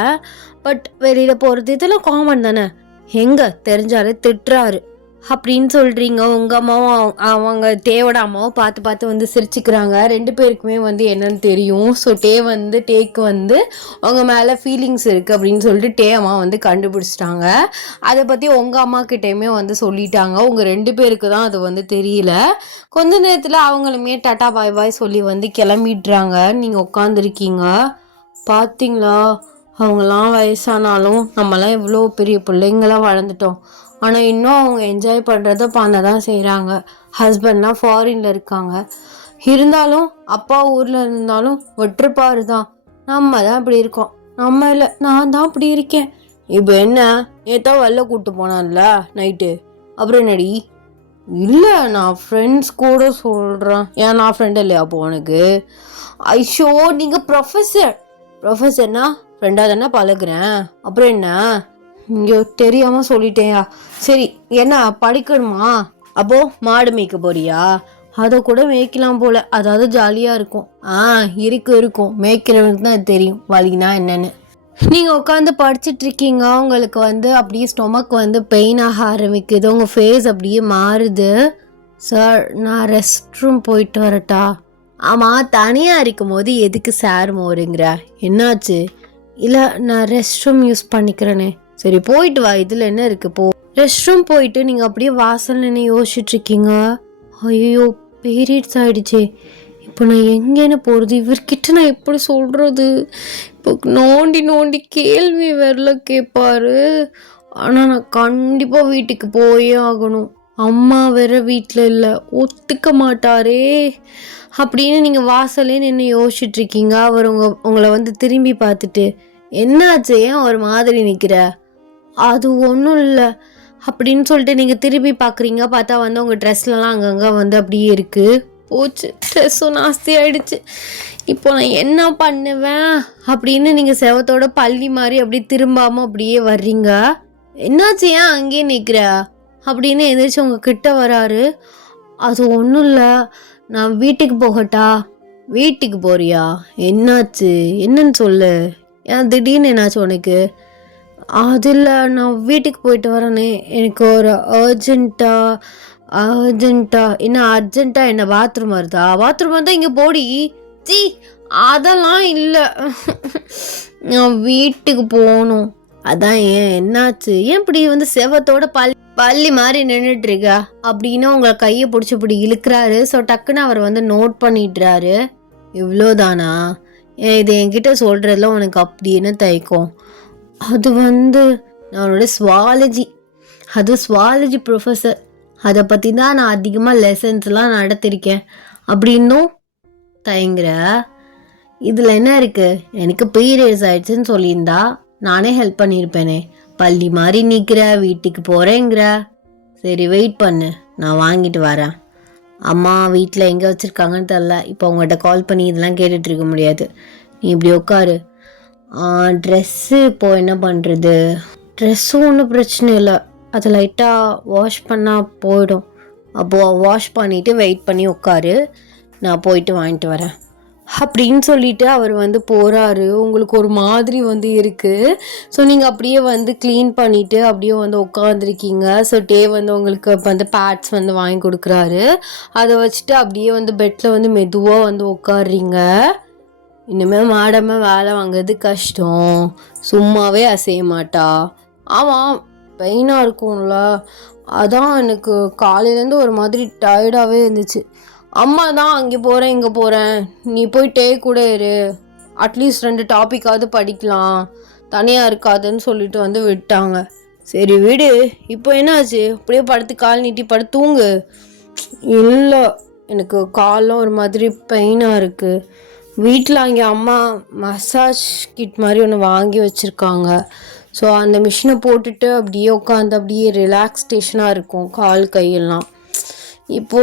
பட் வெளியில் போகிறது இதெல்லாம் காமன் தானே. எங்க தெரிஞ்சாலே திட்டுறாரு அப்படின்னு சொல்கிறீங்க. உங்கள் அம்மாவும் அவங்க டேவோட அம்மாவும் பார்த்து பார்த்து சிரிச்சுக்கிறாங்க. 2 பேருக்குமே என்னன்னு தெரியும். ஸோ டேக்கு அவங்க மேலே ஃபீலிங்ஸ் இருக்குது அப்படின்னு சொல்லிட்டு டே அம்மா கண்டுபிடிச்சிட்டாங்க. அதை பற்றி உங்கள் அம்மா கிட்டேயுமே சொல்லிட்டாங்க. உங்கள் 2 பேருக்கு தான் அது தெரியல. கொஞ்ச நேரத்தில் அவங்களுமே டாட்டா பாய் பாய் சொல்லி கிளம்பிடுறாங்க. நீங்கள் உட்காந்துருக்கீங்க. பார்த்தீங்களா, அவங்களாம் வயசானாலும் நம்மலாம் எவ்வளோ பெரிய பிள்ளைங்களாம் வளர்ந்துட்டோம். ஆனால் இன்னும் அவங்க என்ஜாய் பண்ணுறத பண்ண தான் செய்கிறாங்க. ஹஸ்பண்ட்லாம் ஃபாரினில் இருக்காங்க. இருந்தாலும் அப்பா ஊரில் இருந்தாலும் விட்டுருப்பாரு தான். நம்ம தான் இப்படி இருக்கோம். நம்ம இல்லை, நான் தான் இப்படி இருக்கேன். இப்போ என்ன, நேற்றா வெளில கூப்பிட்டு போனான்ல நைட்டு, அப்புறம் என்னடி? இல்லை, நான் ஃப்ரெண்ட்ஸ் கூட சொல்கிறேன். ஏன் நான் ஃப்ரெண்ட் இல்லையா அப்போ உனக்கு? ஐஷோ, நீங்கள் ப்ரொஃபஸர்னா ஃப்ரெண்டாக தானே பழகுறேன். அப்புறம் என்ன? ஐயோ, தெரியாமல் சொல்லிட்டேயா. சரி, என்ன படிக்கணுமா? அப்போ மாடு மேய்க்க போறியா? அதை கூட மேய்க்கலாம் போல, அதாவது ஜாலியாக இருக்கும். இருக்கும், மேய்க்கிறவனுக்கு தான் தெரியும் வலினா என்னன்னு. நீங்கள் உட்காந்து படிச்சுட்டு இருக்கீங்க. உங்களுக்கு அப்படியே ஸ்டொமக் பெயின் ஆக ஆரம்பிக்குது. உங்கள் ஃபேஸ் அப்படியே மாறுது. சார், நான் ரெஸ்ட் ரூம் போயிட்டு வரட்டா? ஆமாம், தனியாக இருக்கும் போது எதுக்கு சார் மோருங்கிற? என்னாச்சு? இல்லை, நான் ரெஸ்ட் ரூம் யூஸ் பண்ணிக்கிறேனே. சரி, போயிட்டு வா, இதில் என்ன இருக்குது, போ. ரெஸ்ட் ரூம் போயிட்டு நீங்கள் அப்படியே வாசல் நின்று யோசிச்சுட்ருக்கீங்க. ஐயோ, பீரியட்ஸ் ஆகிடுச்சே, இப்போ நான் எங்கேன்னு போகிறது? இவர்கிட்ட நான் எப்படி சொல்கிறது? இப்போ நோண்டி நோண்டி கேள்வி வரல கேட்பாரு. ஆனால் நான் கண்டிப்பாக வீட்டுக்கு போயே ஆகணும். அம்மா வேற வீட்டில் இல்லை, ஒத்துக்க மாட்டாரே அப்படின்னு நீங்கள் வாசலே நின்று யோசிச்சுட்ருக்கீங்க. அவர் உங்களை திரும்பி பார்த்துட்டு, என்னாச்சு, ஏன் ஒரு மாதிரி நிற்கிற? அது ஒன்றும் இல்லை அப்படின்னு சொல்லிட்டு நீங்கள் திரும்பி பார்க்குறீங்க. பார்த்தா உங்கள் ட்ரெஸ்லலாம் அங்கங்கே அப்படியே இருக்குது. போச்சு, ட்ரெஸ்ஸும் நாஸ்தி ஆகிடுச்சு. இப்போ நான் என்ன பண்ணுவேன் அப்படின்னு நீங்கள் செவத்தோட பள்ளி மாதிரி அப்படி திரும்பாமல் அப்படியே வர்றீங்க. என்னாச்சு, ஏன் அங்கேயே நிற்கிற அப்படின்னு எந்திரிச்சு உங்கள் கிட்ட வராரு. அது ஒன்றும் இல்லை, நான் வீட்டுக்கு போகட்டா? வீட்டுக்கு போறியா? என்னாச்சு, என்னன்னு சொல்லு. ஏன் திடீர்னு என்னாச்சு உனக்கு? அதில் நான் வீட்டுக்கு போயிட்டு வரேனே, எனக்கு ஒரு அர்ஜென்ட்டாக என்ன அர்ஜென்ட்டாக என்ன பாத்ரூம் வருதா? பாத்ரூம் வந்தால் இங்கே போடி. சி, அதெல்லாம் இல்லை, நான் வீட்டுக்கு போகணும். அதான். ஏன், என்னாச்சு? ஏன் இப்படி செவத்தோட பள்ளி மாதிரி நின்றுட்டுருக்க அப்படின்னு உங்களை கையை பிடிச்சி இப்படி இழுக்கிறாரு. ஸோ டக்குன்னு அவர் நோட் பண்ணிடுறாரு. இவ்வளோதானா? இது என்கிட்ட சொல்கிறதுல உனக்கு அப்படி என்ன தயக்கம்? அது என்னோட ஸ்வாலஜி, ஸ்வாலஜி ப்ரொஃபஸர், அதை பற்றி தான் நான் அதிகமாக லெசன்ஸ்லாம் நடத்திருக்கேன் அப்படின்னும் தயங்குற? இதில் என்ன இருக்குது? எனக்கு பீரியட்ஸ் ஆயிடுச்சுன்னு சொல்லியிருந்தா நானே ஹெல்ப் பண்ணியிருப்பேனே. பள்ளி மாதிரி நிற்கிற, வீட்டுக்கு போகிறேங்கிற. சரி, வெயிட் பண்ணு, நான் வாங்கிட்டு வரேன். அம்மா வீட்டில் எங்கே வச்சுருக்காங்கன்னு தெரில. இப்போ உங்கள்கிட்ட கால் பண்ணி இதெல்லாம் கேட்டுட்ருக்க முடியாது. நீ இப்படி உட்காரு. ட்ரெஸ்ஸு இப்போது என்ன பண்ணுறது? ட்ரெஸ்ஸும் ஒன்றும் பிரச்சனை இல்லை, அதை லைட்டாக வாஷ் பண்ணால் போயிடும். அப்போது வாஷ் பண்ணிவிட்டு வெயிட் பண்ணி உட்காரு, நான் போயிட்டு வாங்கிட்டு வரேன் அப்படின்னு சொல்லிட்டு அவர் போகிறாரு. உங்களுக்கு ஒரு மாதிரி இருக்குது. ஸோ நீங்கள் அப்படியே க்ளீன் பண்ணிவிட்டு அப்படியே உட்காந்துருக்கீங்க. ஸோ டே உங்களுக்கு பேட்ஸ் வாங்கி கொடுக்குறாரு. அதை வச்சுட்டு அப்படியே பெட்டில் மெதுவாக உட்காடுறீங்க. இனிமேல் மேடமே வேலை வாங்குறது கஷ்டம், சும்மாவே அசைய மாட்டா. ஆமாம், பெயினாக இருக்கும்ல, அதான் எனக்கு காலையிலேருந்து ஒரு மாதிரி டயர்டாகவே இருந்துச்சு. அம்மா தான் அங்கே போகிறேன் இங்கே போகிறேன், நீ போய் டே கூட இரு, அட்லீஸ்ட் 2 டாப்பிக்காவது படிக்கலாம், தனியாக இருக்காதுன்னு சொல்லிட்டு விட்டாங்க. சரி விடு, இப்போ என்னாச்சு? அப்படியே படுத்து கால் நீட்டி படுத்து தூங்கு. இல்லை, எனக்கு காலெலாம் ஒரு மாதிரி பெயினாக இருக்குது. வீட்டில் அங்கே அம்மா மசாஜ் கிட் மாதிரி ஒன்று வாங்கி வச்சுருக்காங்க. ஸோ அந்த மிஷினை போட்டுட்டு அப்படியே உட்காந்து அப்படியே ரிலாக்ஸ்டேஷனாக இருக்கும் கால் கையெல்லாம். இப்போ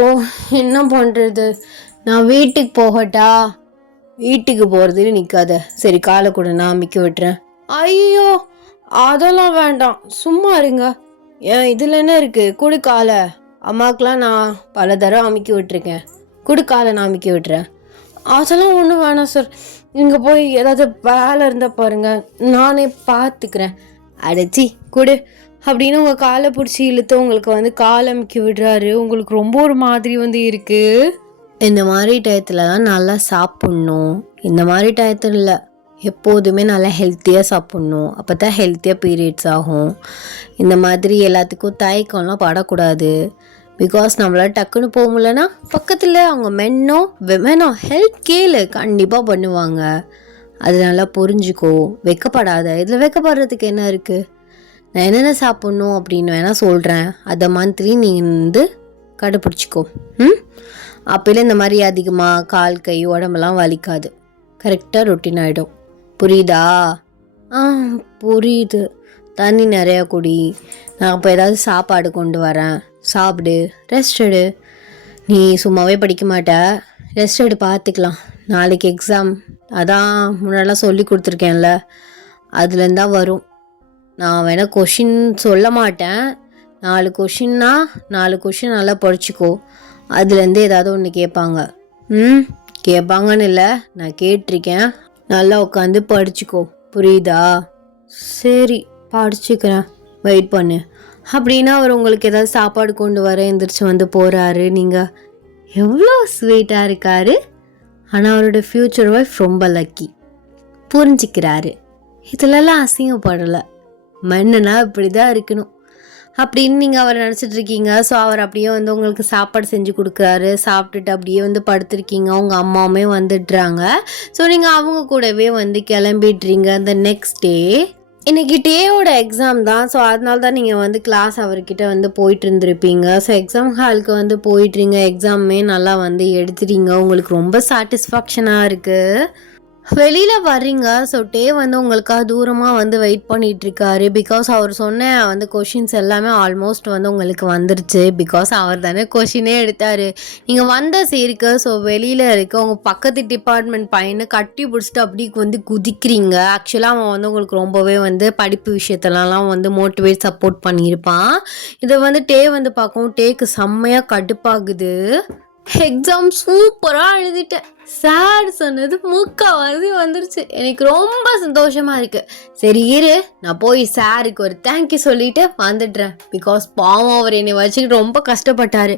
என்ன பண்ணுறது? நான் வீட்டுக்கு போகட்டா? வீட்டுக்கு போகிறதுன்னு நிற்காத. சரி காலை கூட நான் அமுக்கி விட்டுறேன். ஐயோ அதெல்லாம் வேண்டாம், சும்மா இருங்க. ஏன் இதில் என்ன இருக்குது? குடு காலை. அம்மாக்கெலாம் நான் பல தடவை அமுக்கி விட்டுருக்கேன். குடு காலை, நான் அமுக்கி விட்டுறேன். அதெல்லாம் ஒன்றும் வேணாம் சார். இங்கே போய் ஏதாவது வேலை இருந்தால் பாருங்கள், நானே பார்த்துக்கிறேன். அடைச்சி குடு அப்படின்னு உங்கள் காலை பிடிச்சி இழுத்து உங்களுக்கு வந்து காலை அமுக்கி விடுறாரு. உங்களுக்கு ரொம்ப ஒரு மாதிரி வந்து இருக்குது. இந்த மாதிரி டயத்துலலாம் நல்லா சாப்பிட்ணும். இந்த மாதிரி டயத்தில் இல்லை, எப்போதுமே நல்லா ஹெல்த்தியாக சாப்பிட்ணும். அப்போ தான் ஹெல்த்தியாக பீரியட்ஸ் ஆகும். இந்த மாதிரி எல்லாத்துக்கும் தயக்கம்லாம் படக்கூடாது. பிகாஸ் நம்மளால் டக்குன்னு போக முடியலன்னா பக்கத்தில் அவங்க மென்னோ விமெனோ ஹெல்ப் கேளு, கண்டிப்பாக பண்ணுவாங்க. அது நல்லா புரிஞ்சுக்கோ, வெக்கப்படாத. இதில் வெக்கப்படுறதுக்கு என்ன இருக்குது? நான் என்னென்ன சாப்பிட்ணும் அப்படின்னு வேணால் சொல்கிறேன். அதை மந்த்லி நீங்கள் வந்து கடைப்பிடிச்சிக்கோ. அப்போல இந்த மாதிரி அதிகமாக கால் கை உடம்பெல்லாம் வலிக்காது. கரெக்டாக ரொட்டீன் ஆகிடும். புரியுதா? புரியுது. தண்ணி நிறையா குடி. நான் அப்போ ஏதாவது சாப்பாடு கொண்டு வரேன், சாப்பிடு, ரெஸ்ட் எடு. நீ சும்மாவே படிக்க மாட்ட, ரெஸ்ட் எடு, பார்த்துக்கலாம். நாளைக்கு எக்ஸாம், அதான் முன்னாடிலாம் சொல்லி கொடுத்துருக்கேன்ல, அதுலேருந்து தான் வரும். நான் வேணால் கொஷின் சொல்ல மாட்டேன். 4 கொஷின்னா 4 கொஷின் நல்லா படிச்சுக்கோ. அதுலேருந்து ஏதாவது ஒன்று கேட்பாங்க. கேட்பாங்கன்னு இல்லை, நான் கேட்டிருக்கேன். நல்லா உட்காந்து படிச்சுக்கோ. புரியுதா? சரி படிச்சுக்கிறேன், வெயிட் பண்ணு அப்படின்னா அவர் உங்களுக்கு ஏதாவது சாப்பாடு கொண்டு வர எந்திரிச்சு வந்து போகிறாரு. நீங்கள் எவ்வளோ ஸ்வீட்டாக இருக்காரு. ஆனால் அவரோட ஃப்யூச்சர் ஒய்ஃப் ரொம்ப லக்கி, புரிஞ்சிக்கிறாரு. இதிலெல்லாம் அசிங்கப்படலை. மன்னனா இப்படி தான் இருக்கணும் அப்படின்னு நீங்கள் அவரை நினச்சிட்ருக்கீங்க. ஸோ அவர் அப்படியே வந்து உங்களுக்கு சாப்பாடு செஞ்சு கொடுக்குறாரு. சாப்பிட்டுட்டு அப்படியே வந்து படுத்துருக்கீங்க. உங்கள் அம்மாவுமே வந்துடுறாங்க. ஸோ நீங்கள் அவங்க கூடவே வந்து கிளம்பிடுறீங்க. அந்த நெக்ஸ்ட் டே இன்றைக்கி டேவோட எக்ஸாம் தான். ஸோ அதனால தான் நீங்கள் வந்து கிளாஸ் அவர்கிட்ட வந்து போயிட்டு இருந்திருப்பீங்க. ஸோ எக்ஸாம் ஹாலுக்கு வந்து போயிட்டுறீங்க. எக்ஸாமே நல்லா வந்து எடுத்துட்டீங்க. உங்களுக்கு ரொம்ப சாட்டிஸ்ஃபேக்ஷனாக இருக்குது. வெளியில் வர்றீங்க. ஸோ டே வந்து உங்களுக்காக தூரமாக வந்து வெயிட் பண்ணிகிட்ருக்காரு. பிகாஸ் அவர் சொன்ன வந்து கொஷின்ஸ் எல்லாமே ஆல்மோஸ்ட் வந்து உங்களுக்கு வந்துருச்சு. பிகாஸ் அவர் தானே கொஷினே எடுத்தார். நீங்கள் வந்த சீருக்கு ஸோ வெளியில் இருக்க உங்கள் பக்கத்து டிபார்ட்மெண்ட் பையனை கட்டி பிடிச்சிட்டு அப்படி வந்து குதிக்கிறீங்க. ஆக்சுவலாக அவன் வந்து உங்களுக்கு ரொம்பவே வந்து படிப்பு விஷயத்துலலாம் வந்து மோட்டிவேட் சப்போர்ட் பண்ணியிருப்பான். இதை வந்து டே வந்து பார்க்கவும் டேக்கு செம்மையாக கடுப்பாகுது. எக்ஸாம் சூப்பராக எழுதிட்டேன், சார் சொன்னது முக்கால்வாசி வந்துருச்சு. எனக்கு ரொம்ப சந்தோஷமாக இருக்குது. சரி இரு, நான் போய் சாருக்கு ஒரு தேங்க்யூ சொல்லிவிட்டு வந்துடுறேன். பிகாஸ் பாவம் அவர் என்னை வச்சுக்கிட்டு ரொம்ப கஷ்டப்பட்டார்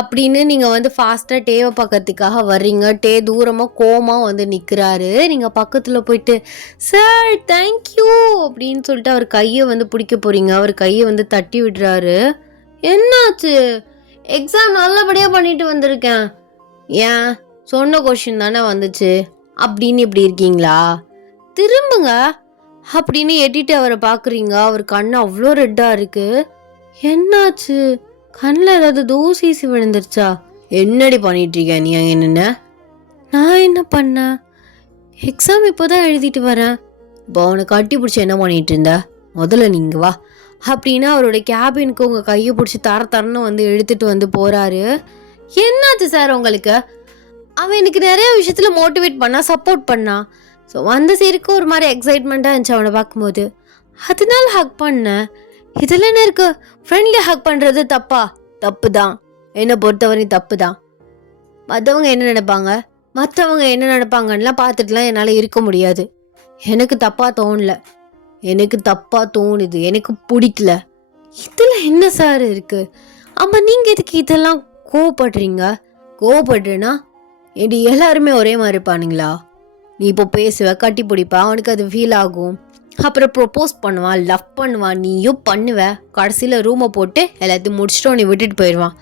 அப்படின்னு நீங்கள் வந்து ஃபாஸ்ட்டாக டேவை பக்கத்துக்காக வர்றீங்க. டே தூரமாக கோமாக வந்து நிற்கிறாரு. நீங்கள் பக்கத்தில் போயிட்டு சார் தேங்க்யூ அப்படின்னு சொல்லிட்டு அவர் கையை வந்து பிடிக்க போகிறீங்க. அவர் கையை வந்து தட்டி விடுறாரு. என்னாச்சு? எக்ஸாம் நல்லபடியாக பண்ணிட்டு வந்திருக்கேன். ஏன் சொன்ன கொஷின் தானே வந்துச்சு அப்படின்னு இப்படி இருக்கீங்களா? திரும்புங்க அப்படின்னு எட்டிட்டு அவரை பார்க்குறீங்க. அவர் கண்ணு அவ்வளோ ரெட்டாக இருக்குது. என்னாச்சு? கண்ணில் ஏதாவது தூசி விழுந்துருச்சா? என்னடி பண்ணிகிட்ருக்க நீ? என்னென்ன? நான் என்ன பண்ணேன்? எக்ஸாம் இப்போ தான் எழுதிட்டு வரேன். இப்போ அவனை கட்டி பிடிச்சி என்ன பண்ணிகிட்டு இருந்த? முதல்ல நீங்கள் வா அப்படின்னா அவரோட கேபினுக்கு உங்கள் கையை பிடிச்சி தரன்னு வந்து எடுத்துகிட்டு வந்து போகிறாரு. என்னாச்சு சார் உங்களுக்கு? அவன் எனக்கு நிறைய விஷயத்தில் மோட்டிவேட் பண்ணா, சப்போர்ட் பண்ணா. ஸோ வந்த சீருக்கு ஒரு மாதிரி எக்ஸைட்மெண்ட்டாக இருந்துச்சு அவனை பார்க்கும்போது. அதனால ஹக் பண்ணேன். இதில் என்ன இருக்குது? ஃப்ரெண்ட்லி ஹக் பண்ணுறது தப்பா? தப்பு தான், என்னை பொறுத்தவரை தப்பு தான். மற்றவங்க என்ன நினைப்பாங்க, மற்றவங்க என்ன நினைப்பாங்கன்னெலாம் பார்த்துட்டுலாம் என்னால் இருக்க முடியாது. எனக்கு தப்பாக தோணலை, எனக்கு தப்பாக தோணுது, எனக்கு பிடிக்கல. இதில் என்ன சார் இருக்குது? ஆமாம், நீங்கள் எதுக்கு இதெல்லாம் கோவப்படுறீங்க? கோவப்படுறேன்னா ஏடி எல்லாருமே ஒரே மாதிரி இருப்பானுங்களா? நீ இப்போ பேசுவ, கட்டி பிடிப்ப, அவனுக்கு அது ஃபீல் ஆகும். அப்புறம் ப்ரொப்போஸ் பண்ணுவான், லவ் பண்ணுவான், நீயும் பண்ணுவ. கடைசியில் ரூமை போட்டு எல்லாத்தையும் முடிச்சுட்டு நீ விட்டுட்டு போயிடுவான்.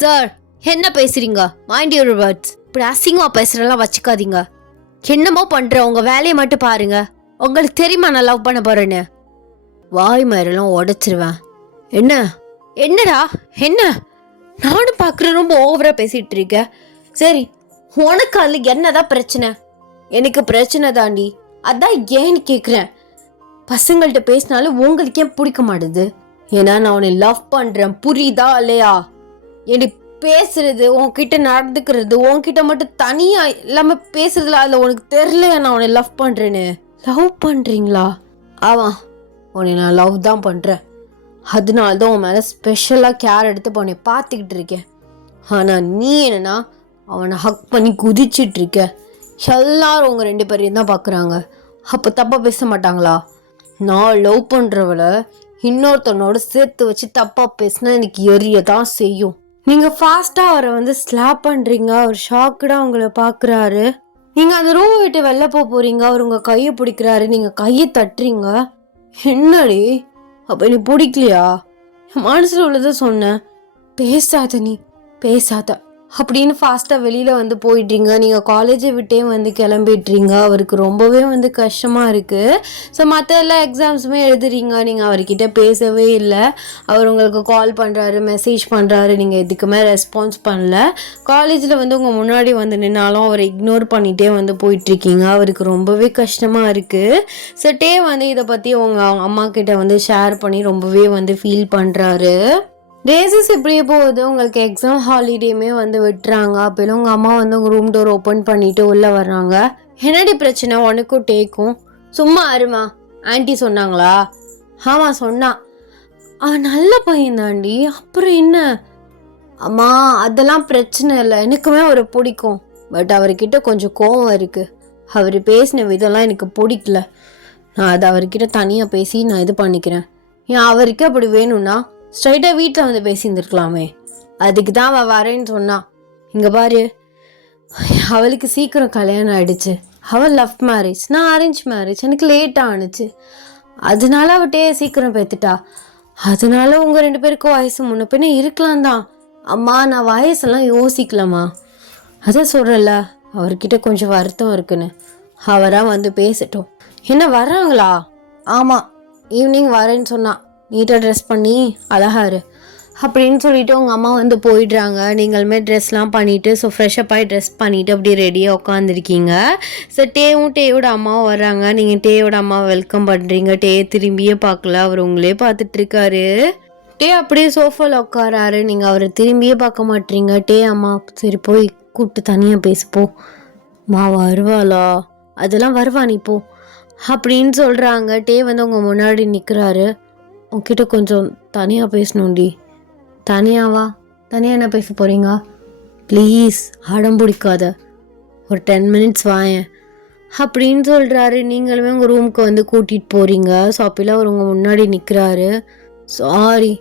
சார் என்ன பேசுகிறீங்க? Mind your words. இப்படி அசிங்கமாக பேசுகிறலாம் வச்சுக்காதீங்க. என்னமோ பண்ணுற, உங்கள் வேலையை மட்டும் பாருங்க. உங்களுக்கு தெரியுமா நான் லவ் பண்ண போகிறேன்னு? வாய் மயிரெல்லாம் உடச்சிருவேன். என்னடா என்ன? நானும் பார்க்குறேன் ரொம்ப ஓவராக பேசிகிட்டு இருக்கேன். சரி, உனக்கு அதில் என்னதான் பிரச்சனை? எனக்கு பிரச்சனை தாண்டி, அதான் ஏன்னு கேட்குறேன். பசங்கள்கிட்ட பேசினாலும் உங்களுக்கு ஏன் பிடிக்க மாட்டுது? ஏன்னா நான் உன்னை லவ் பண்ணுறேன், புரியுதா இல்லையா? எனக்கு பேசுறது, உன்கிட்ட நடந்துக்கிறது, உன்கிட்ட மட்டும் தனியா இல்லாம பேசுறதுல அதில் உனக்கு தெரியலையா நான் உன்னை லவ் பண்ணுறேன்னு? லவ் பண்ணுறீங்களா? ஆமாம், உன்னை நான் லவ் தான் பண்ணுறேன். அதனால தான் உன் மேலே ஸ்பெஷலாக கேர் எடுத்து உன்னை பார்த்துக்கிட்டு இருக்கேன். ஆனால் நீ என்னன்னா அவனை ஹக் பண்ணி குதிச்சிட்டு இருக்க. எல்லாரும் உங்கள் 2 பேரையும் தான் பார்க்குறாங்க. அப்போ தப்பாக பேச மாட்டாங்களா? நான் லவ் பண்ணுறவளை இன்னொருத்தனோட சேர்த்து வச்சு தப்பாக பேசினா எனக்கு எரிய தான் செய்யும். நீங்கள் ஃபாஸ்ட்டாக அவரை வந்து ஸ்லாப் பண்ணுறீங்க. அவர் ஷாக்குடாக உங்களை பார்க்குறாரு. நீங்கள் அந்த ரூமை விட்டு வெளில போகிறீங்க. அவர் உங்கள் கையை பிடிக்கிறாரு. நீங்கள் கையை தட்டுறீங்க. என்னடி அப்போ நீ பிடிக்கலையா? மனசில் உள்ளதை சொன்னேன். பேசாத, நீ பேசாத அப்படின்னு ஃபாஸ்ட்டாக வெளியில் வந்து போயிட்டீங்க. நீங்கள் காலேஜை விட்டே வந்து கிளம்பிட்டுறீங்க. அவருக்கு ரொம்பவே வந்து கஷ்டமாக இருக்குது. ஸோ மற்ற எல்லா எக்ஸாம்ஸுமே எழுதுறீங்க. நீங்கள் அவர்கிட்ட பேசவே இல்லை. அவர் உங்களுக்கு கால் பண்ணுறாரு, மெசேஜ் பண்ணுறாரு, நீங்கள் எதுக்குமே ரெஸ்பான்ஸ் பண்ணல. காலேஜில் வந்து உங்கள் முன்னாடி வந்து நின்னாலும் அவரை இக்னோர் பண்ணிகிட்டே வந்து போயிட்டுருக்கீங்க. அவருக்கு ரொம்பவே கஷ்டமாக இருக்குது. ஸோ டே வந்து இதை பற்றி உங்கள் அம்மா கிட்ட வந்து ஷேர் பண்ணி ரொம்பவே வந்து ஃபீல் பண்ணுறாரு. டேஸஸ் இப்படியே போகுது. உங்களுக்கு எக்ஸாம் ஹாலிடேயுமே வந்து விட்டுறாங்க. அப்போலாம் உங்கள் அம்மா வந்து உங்கள் ரூம் டோர் ஓப்பன் பண்ணிவிட்டு உள்ளே வர்றாங்க. என்னடி பிரச்சனை உனக்கும் டேக்கும்? சும்மா அருமா ஆன்ட்டி சொன்னாங்களா? ஆமாம் சொன்னான். நல்ல பையன் தாண்டி. அப்புறம் என்ன? அம்மா அதெல்லாம் பிரச்சனை இல்லை, எனக்குமே அவரை பிடிக்கும். பட் அவர்கிட்ட கொஞ்சம் கோவம் இருக்குது. அவர் பேசின விதம்லாம் எனக்கு பிடிக்கல. நான் அதை அவர்கிட்ட தனியாக பேசி நான் இது பண்ணிக்கிறேன். ஏன் அவருக்கு அப்படி வேணும்னா ஸ்ட்ரைட்டாக வீட்டில் வந்து பேசியிருந்துருக்கலாமே. அதுக்கு தான் அவள் வரேன்னு சொன்னான். இங்கே பாரு, அவளுக்கு சீக்கிரம் கல்யாணம் ஆகிடுச்சு. அவள் லவ் மேரேஜ், நான் அரேஞ்ச் மேரேஜ். எனக்கு லேட்டாக ஆணுச்சு. அதனால அவட்டே சீக்கிரம் பேத்துட்டா. அதனால உங்கள் 2 பேருக்கும் வயசு முன்ன பின்ன இருக்கலாம் தான். அம்மா நான் வயசெல்லாம் யோசிக்கலாமா? அதான் சொல்கிறல்ல, அவர்கிட்ட கொஞ்சம் வருத்தம் இருக்குன்னு. அவராக வந்து பேசட்டும். என்ன வர்றாங்களா? ஆமாம், ஈவினிங் வரேன்னு சொன்னான். நீட்டாக ட்ரெஸ் பண்ணி அழகாரு அப்படின்னு சொல்லிவிட்டு உங்கள் அம்மா வந்து போயிடுறாங்க. நீங்களுமே ட்ரெஸ்லாம் பண்ணிவிட்டு ஸோ ஃப்ரெஷ்ஷப் ஆகி ட்ரெஸ் பண்ணிவிட்டு அப்படியே ரெடியாக உட்காந்துருக்கீங்க. ஸோ டேயோட அம்மாவும் வர்றாங்க. நீங்கள் டேயோட அம்மாவை வெல்கம் பண்ணுறீங்க. டே திரும்பியே பார்க்கல, அவர் உங்களே பார்த்துட்ருக்காரு. டே அப்படியே சோஃபாவில் உட்காராரு. நீங்கள் அவரை திரும்பியே பார்க்க மாட்டீங்க. டே அம்மா சரி போய் கூப்பிட்டு தனியாக பேசிப்போ. மா வருவாளா? அதெல்லாம் வருவா நீ போ அப்படின்னு சொல்கிறாங்க. டே வந்து உங்கள் முன்னாடி நிற்கிறாரு. உங்ககிட்ட கொஞ்சம் தனியாக பேசணும்டி. தனியாவா? தனியாக என்ன பேச போகிறீங்க? ப்ளீஸ் அடம் பிடிக்காத, ஒரு 10 மினிட்ஸ் வாயேன் அப்படின்னு சொல்கிறாரு. நீங்களுமே உங்கள் ரூமுக்கு வந்து கூட்டிகிட்டு போகிறீங்க. ஸோ அப்போலாம் அவர் உங்கள் முன்னாடி நிற்கிறாரு. சாரி,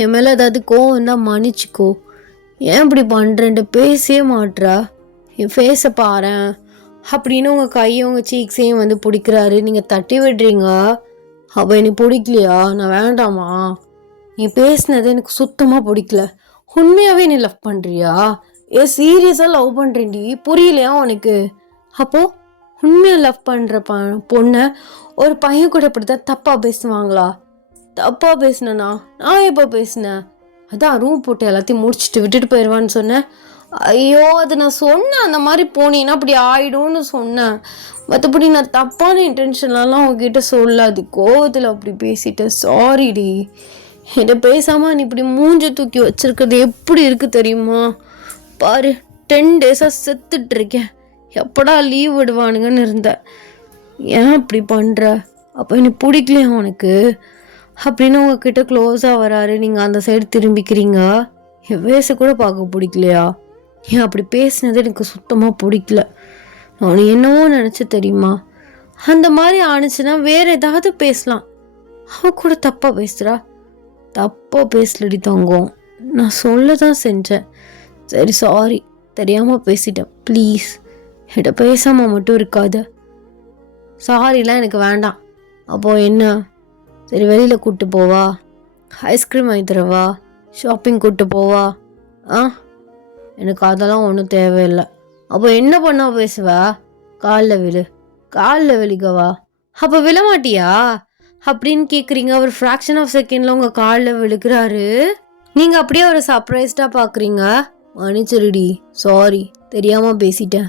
என் மேலே ஏதாவது கோவம் தான் மன்னிச்சிக்கோ. ஏன் இப்படி பண்ணுறேன்ட்டு பேசவே மாட்றா, என் ஃபேஸை பாரேன் அப்படின்னு உங்கள் கையும் உங்கள் சீக்ஸையும் வந்து பிடிக்கிறாரு. நீங்கள் தட்டி விடுறீங்க. அப்போ எனக்கு பிடிக்கலையா? நான் வேண்டாமா? நீ பேசினது எனக்கு சுத்தமாக பிடிக்கல. உண்மையாகவே நீ லவ் பண்ணுறியா? சீரியஸாக லவ் பண்ணுறேன்டி, புரியலையா உனக்கு? அப்போது உண்மையாக லவ் பண்ணுற பொண்ணை ஒரு பையன் கூட இப்படி தான் தப்பாக பேசுவாங்களா? தப்பாக பேசினேண்ணா? நான் எப்போ பேசினேன்? அதான் ரூம் போட்டு எல்லாத்தையும் முடிச்சுட்டு விட்டுட்டு போயிடுவான்னு சொன்னேன். ஐயோ அது நான் சொன்னேன், அந்த மாதிரி போனீங்கன்னா அப்படி ஆயிடும்னு சொன்னேன். மற்றபடி நான் தப்பான இன்டென்ஷன்லாம் உங்ககிட்ட சொல்லாது, கோவத்தில் அப்படி பேசிட்டேன். சாரிடி. என்கிட்ட பேசாமல் நீ இப்படி மூஞ்ச தூக்கி வச்சிருக்கிறது எப்படி இருக்குது தெரியுமா? பாரு 10 டேஸாக செத்துட்ருக்கேன். எப்படா லீவ் விடுவானுங்கன்னு இருந்தேன். ஏன் இப்படி பண்ணுற? அப்போ எனக்கு பிடிக்கலையா உனக்கு அப்படின்னு உங்ககிட்ட க்ளோஸாக வராரு. நீங்கள் அந்த சைடு திரும்பிக்கிறீங்க. என் வயசு கூட பார்க்க பிடிக்கலையா? ஏன் அப்படி பேசினது எனக்கு சுத்தமாக பிடிக்கல. நான் என்னவோ நினச்சி தெரியுமா? அந்த மாதிரி ஆணுச்சுன்னா வேறு ஏதாவது பேசலாம். அவன் கூட தப்பாக பேசுகிறா. தப்பாக பேசலடி தங்கம், நான் சொல்ல தான் செஞ்சேன். சரி சாரி, தெரியாமல் பேசிட்டேன். ப்ளீஸ் என்கிட்ட பேசாமல் மட்டும் இருக்காத. சாரிலாம் எனக்கு வேண்டாம். அப்போது என்ன? சரி வெளியில் கூப்பிட்டு போவா, ஐஸ்கிரீம் வாங்கி தரவா, ஷாப்பிங் கூப்பிட்டு போவா? எனக்கு அதெல்லாம் ஒன்றும் தேவையில்லை. அப்போ என்ன பண்ணா பேசுவா? காலில் விழுகவா? அப்போ விழமாட்டியா அப்படின்னு கேட்குறீங்க. அவர் ஃப்ராக்ஷன் ஆஃப் செகண்டில் உங்கள் காலில் விழுகிறாரு. நீங்கள் அப்படியே அவரை சர்ப்ரைஸ்டாக பார்க்குறீங்க. மன்னிச்சிருடி, சாரி தெரியாமல் பேசிட்டேன்.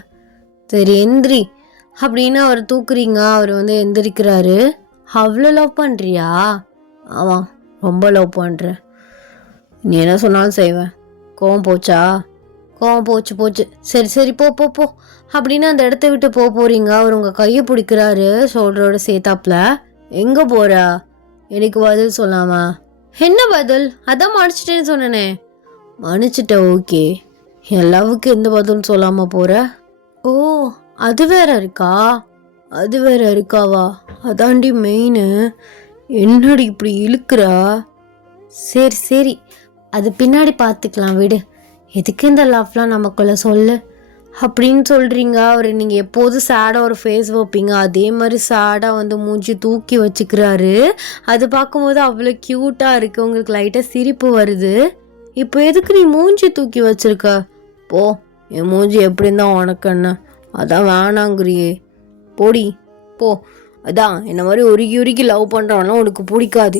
சரி எந்திரி அப்படின்னு அவர் தூக்குறீங்க. அவர் வந்து எந்திரிக்கிறாரு. அவ்வளோ லவ் பண்ணுறியா? ஆமாம், ரொம்ப லவ் பண்ணுறேன். நீ என்ன சொன்னாலும் செய்வேன். கோவம் போச்சா? கோவம் போச்சு போச்சு. சரி சரி போ போ போ அப்படின்னு அந்த இடத்த விட்டு போறீங்க. அவர் உங்கள் கையை பிடிக்கிறாரு ஷோல்டரோட சேர்த்தாப்புல. எங்கே போறா? எனக்கு பதில் சொல்லாமா? என்ன பதில்? அதான் மன்னிச்சிட்டேன்னு சொன்னனே. மன்னிச்சிட்டேன், ஓகே. என் லவ்வுக்கு எந்த பதிலும் சொல்லாமல் போகிற? ஓ, அது வேற இருக்கா? அது வேற இருக்காவா? அதாண்டி மெயின். என்னடி இப்படி இழுக்கிறா? சரி சரி, அது பின்னாடி பார்த்துக்கலாம் விடு. எதுக்கு இந்த லவ்லாம் நமக்குள்ள சொல்லு அப்படின்னு சொல்கிறீங்க. அவர் நீங்கள் எப்போதும் சேடாக ஒரு ஃபேஸ் வைப்பீங்க, அதே மாதிரி சேடாக வந்து மூஞ்சி தூக்கி வச்சுக்கிறாரு. அது பார்க்கும்போது அவ்வளோ க்யூட்டாக இருக்குது. உங்களுக்கு லைட்டாக சிரிப்பு வருது. இப்போ எதுக்கு நீ மூஞ்சி தூக்கி வச்சிருக்க? போ, என் மூஞ்சி எப்படி இருந்தால் உனக்கு என்ன? அதான் வேணாங்கிறியே, போடி போ. அதான் என்ன மாதிரி உருகி உருகி லவ் பண்ணுறான்லாம் உனக்கு பிடிக்காது.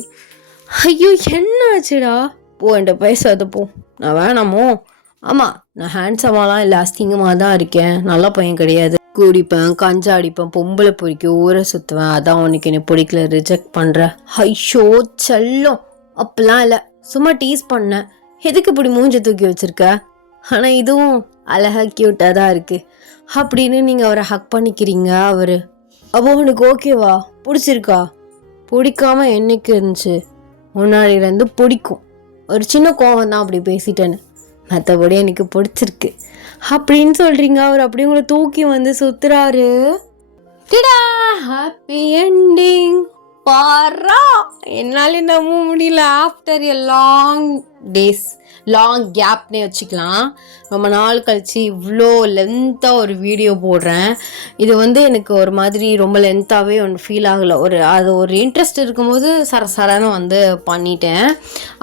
ஐயோ என்ன ஆச்சுடா? போ, என்கிட்ட பேசாத போ. நான் வேணாமோ? ஆமாம், நான் ஹேண்ட்ஸமாலாம் இல்லை, அசிங்கமாக தான் இருக்கேன். நல்ல பையன் கிடையாது. குடிப்பேன், கஞ்சா அடிப்பேன், பொம்பளை பொறிக்க ஊரை சுற்றுவேன். அதான் உனக்கு என்னை பிடிக்கல, ரிஜெக்ட் பண்ணுறேன். ஐயோ செல்லம், அப்பெல்லாம் இல்லை, சும்மா டீஸ் பண்ணேன். எதுக்கு இப்படி மூஞ்சி தூக்கி வச்சிருக்க? ஆனால் இதுவும் அழகா க்யூட்டாக தான் இருக்குது அப்படின்னு நீங்கள் அவரை ஹக் பண்ணிக்கிறீங்க. அவர் அப்போ உனக்கு ஓகேவா? பிடிச்சிருக்கா? பிடிக்காம என்னைக்கு இருந்துச்சு? முன்னாடியிலேருந்து பிடிக்கும். ஒரு சின்ன கோவம் தான் அப்படி பேசிட்டேன்னு, மற்றபடி எனக்கு பிடிச்சிருக்கு அப்படின்னு சொல்கிறீங்க. அவர் அப்படி உங்களை தூக்கி வந்து சுற்றுறாரு. ஹாப்பி என்டிங் பாரா. என்னால் நம்ப முடியல. After a long days, long கேப்னே வச்சுக்கலாம், ரொம்ப நாள் கழிச்சு இவ்வளோ லென்த்தாக ஒரு வீடியோ போடுறேன். இது வந்து எனக்கு ஒரு மாதிரி ரொம்ப லென்த்தாகவே ஒன்று ஃபீல் ஆகலை. அது ஒரு இன்ட்ரெஸ்ட் இருக்கும்போது சரசரன்னு வந்து பண்ணிட்டேன்.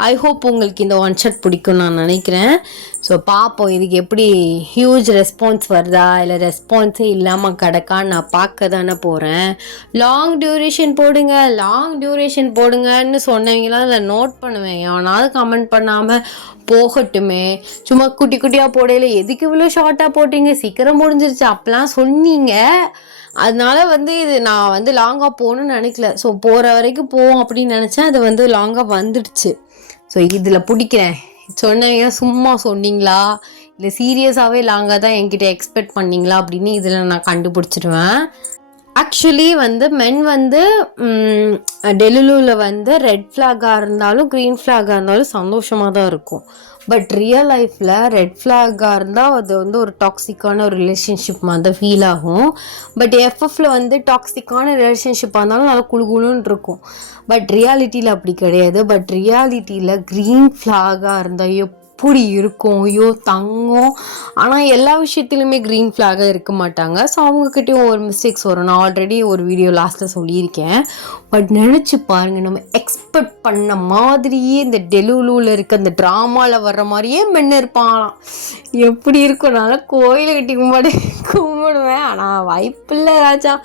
ஐ ஹோப் உங்களுக்கு இந்த ஒன் ஷாட் பிடிக்கும்னு நான் நினைக்கிறேன். ஸோ பார்ப்போம் இதுக்கு எப்படி ஹியூஜ் ரெஸ்பான்ஸ் வருதா இல்லை ரெஸ்பான்ஸே இல்லாமல் கிடக்கான்னு நான் பார்க்க தானே போகிறேன். லாங் டியூரேஷன் போடுங்க, லாங் டியூரேஷன் போடுங்கன்னு சொன்னவங்களாம் அதில் நோட் பண்ணுவேன். எவனாவது கமெண்ட் பண்ணாமல் போகட்டுமே, சும்மா குட்டி குட்டியாக போடையில எதுக்கு இவ்வளோ ஷார்ட்டாக போட்டீங்க, சீக்கிரம் முடிஞ்சிருச்சு அப்பெல்லாம் சொன்னீங்க. அதனால வந்து இது நான் வந்து லாங்காக போகணுன்னு நினைக்கல. ஸோ போகிற வரைக்கும் போவோம் அப்படின்னு நினச்சேன். அது வந்து லாங்காக வந்துடுச்சு. ஸோ இதில் பிடிக்கிறேன். சொன்னீங்க சும்மா சொன்னீங்களா இல்லை சீரியஸாகவே லாங்காக தான் என்கிட்ட எக்ஸ்பெக்ட் பண்ணீங்களா அப்படின்னு இதில் நான் கண்டுபிடிச்சிடுவேன். ஆக்சுவலி வந்து மென் வந்து டெலுலுவில் வந்து ரெட் ஃப்ளாகாக இருந்தாலும் க்ரீன் ஃப்ளாகாக இருந்தாலும் சந்தோஷமாக தான் இருக்கும். பட் ரியல் லைஃப்பில் ரெட் ஃப்ளாகாக இருந்தால் அது வந்து ஒரு டாக்ஸிக்கான ஒரு ரிலேஷன்ஷிப் மாதிரி தான் ஃபீல் ஆகும். பட் எஃப்எஃப்ல வந்து டாக்ஸிக்கான ரிலேஷன்ஷிப்பாக இருந்தாலும் நல்லா குழுகுலுன்னு இருக்கும். பட் ரியாலிட்டியில் அப்படி கிடையாது. பட் ரியாலிட்டியில் க்ரீன் ஃப்ளாகாக இருந்தால் எப்படி இருக்கும்? ஐயோ தங்கம். ஆனால் எல்லா விஷயத்துலையுமே க்ரீன் ஃப்ளாகாக இருக்க மாட்டாங்க. ஸோ அவங்கக்கிட்டையும் ஒரு மிஸ்டேக்ஸ் வரும். நான் ஆல்ரெடி ஒரு வீடியோ லாஸ்ட்டில் சொல்லியிருக்கேன். பட் நினச்சி பாருங்கள், நம்ம எக்ஸ்பெக்ட் பண்ண மாதிரியே இந்த டெலுலுவில் இருக்க அந்த ட்ராமாவில் வர்ற மாதிரியே மென்னு இருப்பாங்களாம். எப்படி இருக்கும்? நான் கோயிலை கட்டி கும்பிடுவேன். ஆனால் வாய்ப்பில்லை ராஜா.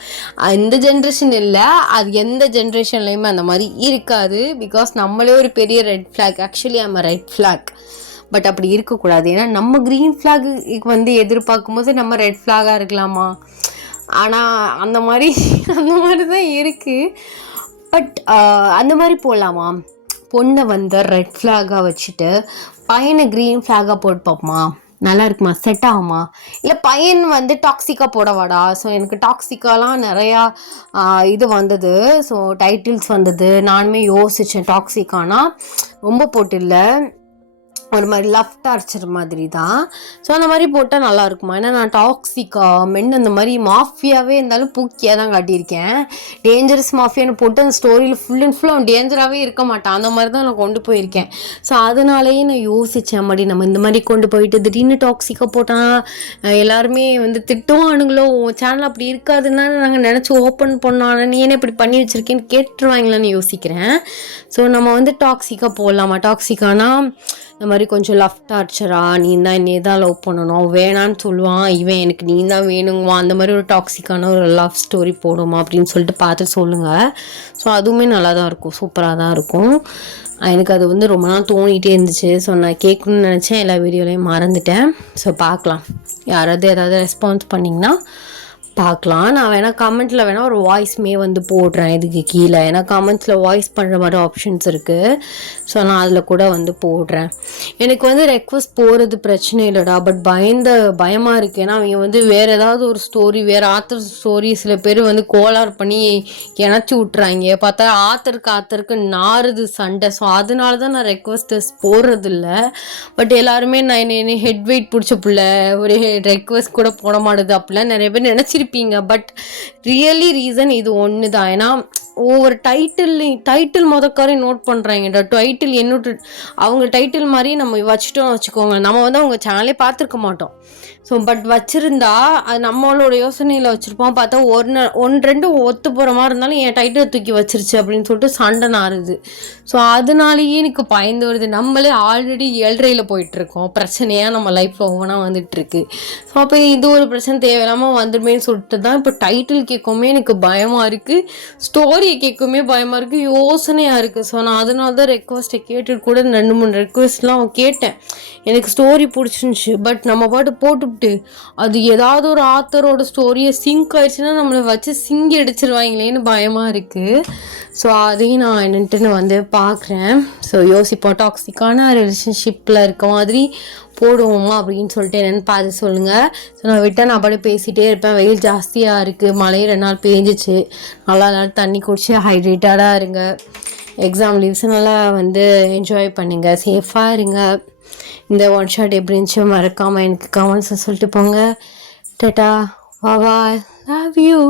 இந்த ஜென்ரேஷன் இல்லை, அது எந்த ஜென்ரேஷன்லேயுமே அந்த மாதிரி இருக்காது. பிகாஸ் நம்மளே ஒரு பெரிய red flag. Actually I'm a red flag. But அப்படி இருக்கக்கூடாது. ஏன்னா நம்ம க்ரீன் ஃப்ளாக் வந்து எதிர்பார்க்கும் போது நம்ம ரெட் ஃப்ளாகாக இருக்கலாமா? ஆனால் அந்த மாதிரி தான் இருக்குது. பட் அந்த மாதிரி போடலாமா? பொண்ணை வந்து ரெட் ஃப்ளாகாக வச்சுட்டு பையனை க்ரீன் ஃப்ளாகாக போட்டு பார்ப்போமா? நல்லா இருக்குமா? செட் ஆகுமா? இல்லை பையன் வந்து டாக்ஸிக்காக போடவாடா? ஸோ எனக்கு டாக்ஸிக்காலாம் நிறையா இது வந்தது. ஸோ டைட்டில்ஸ் வந்தது. நானுமே யோசித்தேன், டாக்ஸிக்கானா ரொம்ப போட்டு இல்லை, ஒரு மாதிரி லவ் டார்ச்சர் மாதிரி தான். ஸோ அந்த மாதிரி போட்டால் நல்லா இருக்குமா? ஏன்னா நான் டாக்ஸிக்கா மென் அந்த மாதிரி மாஃபியாவே இருந்தாலும் பூக்கியாக தான் காட்டியிருக்கேன். டேஞ்சரஸ் மாஃபியான்னு போட்டு அந்த ஸ்டோரியில் ஃபுல் அண்ட் ஃபுல் அவன் டேஞ்சராகவே இருக்க மாட்டான். அந்த மாதிரி தான் நான் கொண்டு போயிருக்கேன். ஸோ அதனாலேயே நான் யோசித்தேன், மாதிரி நம்ம இந்த மாதிரி கொண்டு போயிட்டு திடீர்னு டாக்ஸிக்காக போட்டால் எல்லாருமே வந்து திட்டுவானுங்களோ, சேனல் அப்படி இருக்காதுன்னா நாங்கள் நினச்சி ஓப்பன் பண்ணோம், நீ என்ன இப்படி பண்ணி வச்சுருக்கேன்னு கேட்டுருவாங்களான்னு யோசிக்கிறேன். ஸோ நம்ம வந்து டாக்ஸிக்காக போடலாமா? டாக்ஸிக்கானா இந்த மாதிரி கொஞ்சம் லவ் டார்ச்சரா, நீ தான் என்னே தான் லவ் பண்ணணும், அவன் வேணான்னு சொல்லுவான், இவன் எனக்கு நீ தான் வேணுங்குவான், அந்த மாதிரி ஒரு டாக்ஸிக்கான ஒரு லவ் ஸ்டோரி போடுமா அப்படின்னு சொல்லிட்டு பார்த்து சொல்லுங்கள். ஸோ அதுவுமே நல்லா தான் இருக்கும், சூப்பராக தான் இருக்கும். எனக்கு அது வந்து ரொம்ப நாள் தோணிகிட்டே இருந்துச்சு. ஸோ நான் கேட்கணுன்னு நினச்சேன், எல்லா வீடியோலையும் மறந்துட்டேன். ஸோ பார்க்கலாம், யாராவது ஏதாவது ரெஸ்பான்ஸ் பண்ணிங்கன்னா பார்க்கலாம். நான் வேணா கமெண்ட்ல வேணா ஒரு வாய்ஸ்மே வந்து போடுறேன் இதுக்கு கீழே. ஏன்னா கமெண்ட்ஸில் வாய்ஸ் பண்ணுற மாதிரி ஆப்ஷன்ஸ் இருக்குது. ஸோ நான் அதில் கூட வந்து போடுறேன். எனக்கு வந்து ரெக்வஸ்ட் போகிறது பிரச்சனை இல்லைடா, பட் பயமாக இருக்குது. ஏன்னா அவங்க வந்து வேறு ஏதாவது ஒரு ஸ்டோரி, வேறு ஆத்தர் ஸ்டோரி சில பேர் வந்து கோளாறு பண்ணி இணைச்சி விட்றாங்க. பார்த்தா ஆத்தருக்கு நாறுது சண்டை. ஸோ அதனால தான் நான் ரெக்வஸ்ட்டஸ் போடுறதில்ல. பட் எல்லாருமே நான் என்ன ஹெட் வெயிட் பிடிச்ச பிள்ளை, ஒரு ரெக்வஸ்ட் கூட போட மாட்டுது அப்படிலாம் நிறைய பேர் நினச்சிருப்பீங்க. பட் ரியலி ரீசன் இது ஒன்று தான். ஏன்னா ஒவ்வொரு டைட்டில் முதக்காரையும் நோட் பண்ணுறாங்கடா. டைட்டில் என்னோட அவங்க டைட்டில் மாதிரி நம்ம வச்சுட்டோம்னு வச்சுக்கோங்க, நம்ம வந்து அவங்க சேனலே பார்த்துருக்க மாட்டோம். ஸோ பட் வச்சுருந்தா அது நம்மளோட யோசனையில் வச்சுருப்போம். பார்த்தா ஒன்று ரெண்டு ஒத்து போகிற மாதிரி இருந்தாலும் என் டைட்டில் தூக்கி வச்சிருச்சு அப்படின்னு சொல்லிட்டு சண்டை நாறுது. ஸோ அதனாலேயே எனக்கு பயந்து வருது. நம்மளே ஆல்ரெடி 7.5 போயிட்டுருக்கோம், பிரச்சனையாக நம்ம லைஃப்பில் ஒவ்வொன்றா வந்துட்டுருக்கு. ஸோ அப்போ இது ஒரு பிரச்சனை தேவையில்லாமல் வந்துடுமேன்னு சொல்லிட்டு தான் இப்போ டைட்டில் கேட்கவுமே எனக்கு பயமாக இருக்குது, ஸ்டோரியை கேட்கவுமே பயமாக இருக்குது, யோசனையாக இருக்குது. ஸோ நான் அதனால தான் ரெக்வஸ்ட்டை கேட்டுட்டு கூட 2-3 ரெக்வஸ்ட்லாம் கேட்டேன். எனக்கு ஸ்டோரி பிடிச்சிருந்துச்சி. பட் நம்ம பாட்டு போட்டுவிட்டு அது ஏதாவது ஒரு ஆத்தரோட ஸ்டோரியை சிங்க் ஆயிடுச்சுன்னா நம்மளை வச்சு சிங்கி அடிச்சிருவாங்களேன்னு பயமாக இருக்குது. ஸோ அதையும் நான் என்னன்ட்டுன்னு வந்து பார்க்குறேன். ஸோ யோசிப்போம், டாக்ஸிக்கான ரிலேஷன்ஷிப்பில் இருக்க மாதிரி போடுவோமா அப்படின்னு சொல்லிட்டு என்னென்னு பார்த்து சொல்லுங்கள். ஸோ நான் விட்டால் நான் பாட்டு பேசிகிட்டே இருப்பேன். வெயில் ஜாஸ்தியாக இருக்குது, மழை 2 நாள் பேஞ்சிச்சு. நல்லா தண்ணி குடிச்சு ஹைட்ரேட்டடாக இருங்க. எக்ஸாம் லீவ்ஸ் நல்லா வந்து என்ஜாய் பண்ணுங்கள், சேஃபாக இருங்க. இந்த ஒன் ஷாட் எப்படி இருந்துச்சு மறக்காமல் எனக்கு கமெண்ட்ஸை சொல்லிட்டு போங்க. டாடா, பாய், லவ் யூ.